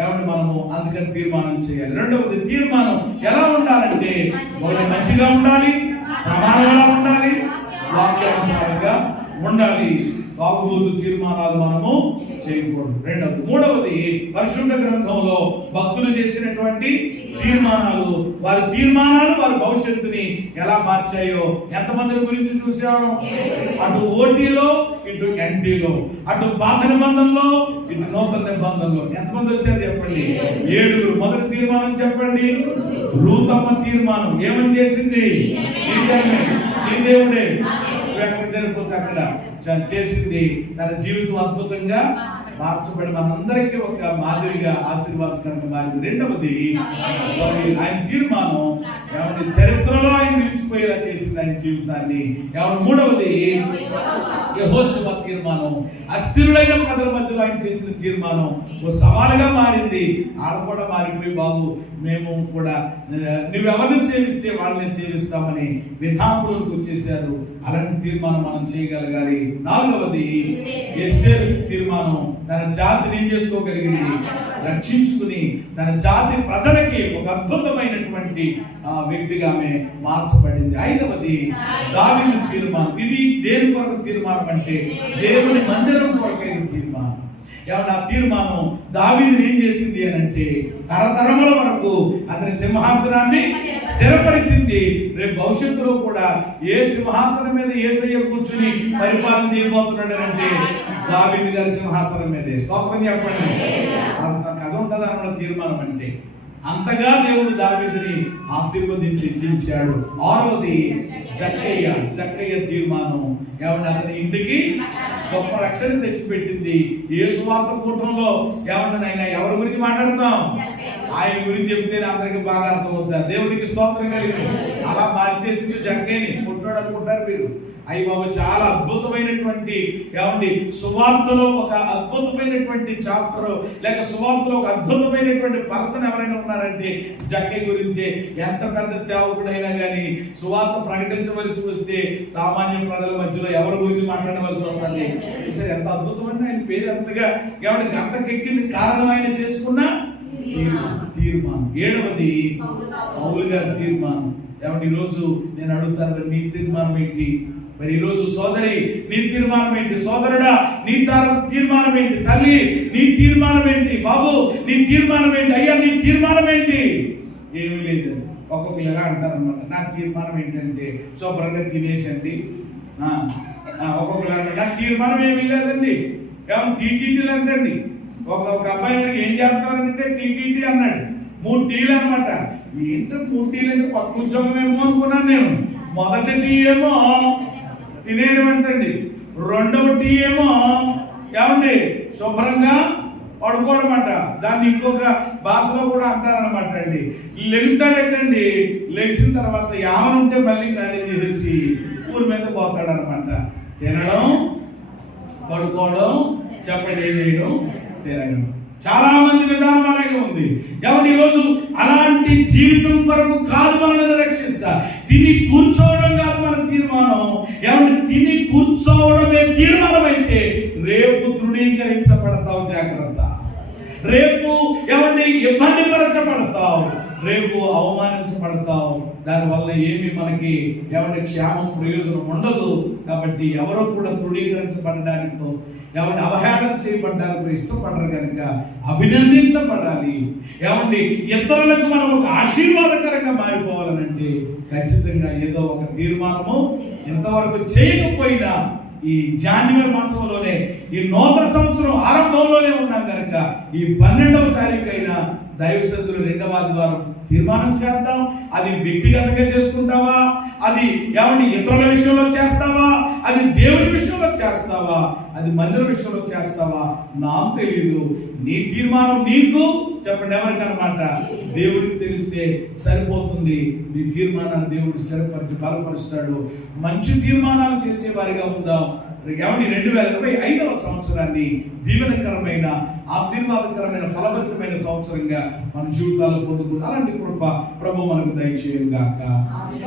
ఏమంటే మనము అందుకని తీర్మానం చేయాలి. 2వది, తీర్మానం ఎలా ఉండాలంటే ఒకటి మంచిగా ఉండాలి, ప్రమాణం ఎలా ఉండాలి? వాక్యానుసారంగా ఉండాలి. తాగుబోతు తీర్మానాలు మనము చేయకూడదు. మూడవది పరిశుద్ధ గ్రంథంలో భక్తులు చేసినటువంటి తీర్మానాలు. వారి తీర్మానాలు వారి భవిష్యత్తుని ఎలా మార్చాయో ఎంతమంది గురించి చూసాం? అటు ఓటీలో, ఇటు ఎన్టీలో, అటు పాత నిబంధనలో, ఇటు నూతన నిబంధనలో ఎంతమంది వచ్చారు చెప్పండి? 7. మొదటి తీర్మానం చెప్పండి. రూతమ్మ తీర్మానం ఏమని చేసింది? ఈ దేవుడే ఎక్కడ జరిగిపోతే అక్కడ చేసింది. తన జీవితం అద్భుతంగా మార్చబడి మనందరికీ ఒక మాదిరిగా ఆశీర్వాదకరంగా మారింది. రెండవది ఆయన తీర్మానం చరిత్రలో ఆయన నిలిచిపోయేలా చేసింది ఆయన జీవితాన్ని. మూడవది యెహోషువ తీర్మానం. అస్థిరులైన ప్రజల మధ్యలో ఆయన చేసిన తీర్మానం ఓ సవాలుగా మారింది. ఆడ కూడా మారిపోయి బాబు మేము కూడా నువ్వెవరిని సేవిస్తే వాళ్ళని సేవిస్తామని విధానంలోకి వచ్చేసారు. అలాంటి తీర్మానం మనం చేయగలగాలి. 4వది ఎస్తేరు తీర్మానం. తన జాతిని ఏం చేసుకోగలిగింది? రక్షించుకుని తన జాతి ప్రజలకి ఒక అద్భుతమైనటువంటి వ్యక్తిగా ఆమె మార్చబడింది. 5వది దావీదు తీర్మానం. ఇది దేని కొరకు తీర్మానం అంటే దేవుని మందిరం కొరకైన తీర్మానం. ఏమన్నా తీర్మానం దావీదుని ఏం చేసింది అని అంటే తరతరముల వరకు అతని సింహాసనాన్ని స్థిరపరిచింది. రేపు భవిష్యత్తులో కూడా ఏ సింహాసనం మీద యేసయ్య కూర్చుని పరిపాలన చేయబోతున్నాడు అంటే దావీదు గారి సింహాసనం మీదే. స్తోత్రం చెప్పండి. అంత కథ ఉంటుంది అన్నమాట తీర్మానం అంటే. అంతగా దేవుడు దావీదుని ఆశీర్వదించి ఇచ్చించాడు. 6వది జక్కయ్య తీర్మానం. ఏమంటే అతని ఇంటికి గొప్ప రక్షణ తెచ్చిపెట్టింది. యేసు వార్త కూటంలో ఏమంటే ఆయన ఎవరి గురించి మాట్లాడతాం? ఆయన గురించి చెప్తేనే అందరికి బాగా అర్థమవుతా. దేవుడికి స్తోత్రం కలిగి అలా మార్చేసింది జక్కయ్యని. పుట్టాడు అనుకుంటారు మీరు. అయ్యి బాబు చాలా అద్భుతమైనటువంటి ఏమండి సువార్తలో ఒక అద్భుతమైనటువంటి చాప్టర్ లేక సువార్తలో ఒక అద్భుతమైనటువంటి పర్సన్ ఎవరైనా ఉన్నారంటే జక్కయ్య గురించే. ఎంత పెద్ద సేవకుడైనా కానీ సువార్త ప్రకటించవలసి వస్తే సామాన్య ప్రజల మధ్యలో ఎవరి గురించి మాట్లాడవలసి వస్తుంది. సరే ఎంత అద్భుతమైన ఆయన పేరు ఎంతగా ఏమంటే గంటకెక్కింది కారణం ఆయన చేసుకున్న తీర్మానం. 7వది పౌలు గారి తీర్మానం. ఏమంటే ఈరోజు నేను అడుగుతాను, నీ తీర్మానం ఏంటి? మరి ఈరోజు సోదరి నీ తీర్మానం ఏంటి? సోదరుడా నీ తీర్మానం ఏంటి? తల్లి నీ తీర్మానం ఏంటి? బాబు నీ తీర్మానం ఏంటి? అయ్యా నీ తీర్మానం ఏంటి? ఏమీ లేదు. ఒక్కొక్కరు ఎలా అంటారన్నమాట, నా తీర్మానం ఏంటంటే శుభ్రంగా తినేసండి. ఒక్కొక్కరు అంటారు నా తీర్మానం ఏమీ లేదండి. ఏమన్నా టీటీటీలు అంటండి. ఒక అబ్బాయి ఏం చేస్తారంటే టీటీటీ అన్నాడు. 3 టీలు అనమాట. ఏంటో 3 టీలు అంటే కొత్త ఉద్యోగం ఏమో అనుకున్నాను నేను. మొదటి టీ ఏమో తినేయడం అంటండి. 2వ టీ ఏమో ఏమండి శుభ్రంగా పడుకోవడం అంట. దాన్ని ఇంకొక భాషలో కూడా అంటారనమాట అండి. లెగుతాడటండి. లెగిసిన తర్వాత యావన ఉంటే మళ్ళీ ఖాళీ చేసేసి ఊరి మీద పోతాడనమాట. తినడం, పడుకోవడం, చెప్పండి ఏం చేయడం, తిరగడం. చాలా మంది విధానం అలాగే ఉంది. ఎవరి ఈరోజు అలాంటి జీవితం కొరకు కాదు మనల్ని రక్షిస్తా. తిని కూర్చోవడం కాదు మన తీర్మానం. ఎవరి తిని కూర్చోవడమే తీర్మానం అయితే రేపు తృణీకరించబడతావు. జాగ్రత్త. రేపు ఎవరిని ఇబ్బంది పరచబడతావు. రేపు అవమానించబడతావు. దానివల్ల ఏమి మనకి ఎవరి క్షేమం ప్రయోజనం ఉండదు. కాబట్టి ఎవరో కూడా తృణీకరించబడడానికో ఎవరిని అవహేళన చేయబడ్డానికో ఇష్టపడరు కనుక అభినందించబడాలి. ఏమండి ఇతరులకు మనం ఒక ఆశీర్వాదకరంగా మారిపోవాలనంటే ఖచ్చితంగా ఏదో ఒక తీర్మానము ఇంతవరకు చేయకపోయినా ఈ జనవరి మాసంలోనే ఈ నూతన సంవత్సరం ఆరంభంలోనే ఉన్నాం కనుక ఈ 12వ తారీఖు అయినా దైవసంతులు 2వ ఆదివారం తీర్మానం చేద్దాం. అది వ్యక్తిగతంగా చేసుకుంటావా? అది ఏమండి ఇతరుల విషయంలో చేస్తావా? అది దేవుడి విషయంలో చేస్తావా? అది మందిర విషయంలో చేస్తావా? నాకు తెలియదు. నీ తీర్మానం నీకు చెప్పండి ఎవరికనమాట దేవుడికి తెలిస్తే సరిపోతుంది. నీ తీర్మానాన్ని దేవుడు స్థిరపరిచి బలపరుస్తాడు. మంచి తీర్మానాలు చేసేవారిగా ఉందాం. ఏమండి 2025వ సంవత్సరాన్ని దీవెనకరమైన ఆశీర్వాదకరమైన ఫలభరితమైన సంవత్సరంగా మన జీవితాల్లో పొందుకుంటాం. అలాంటి కృప ప్రభు మనకు దయచేయుగాక.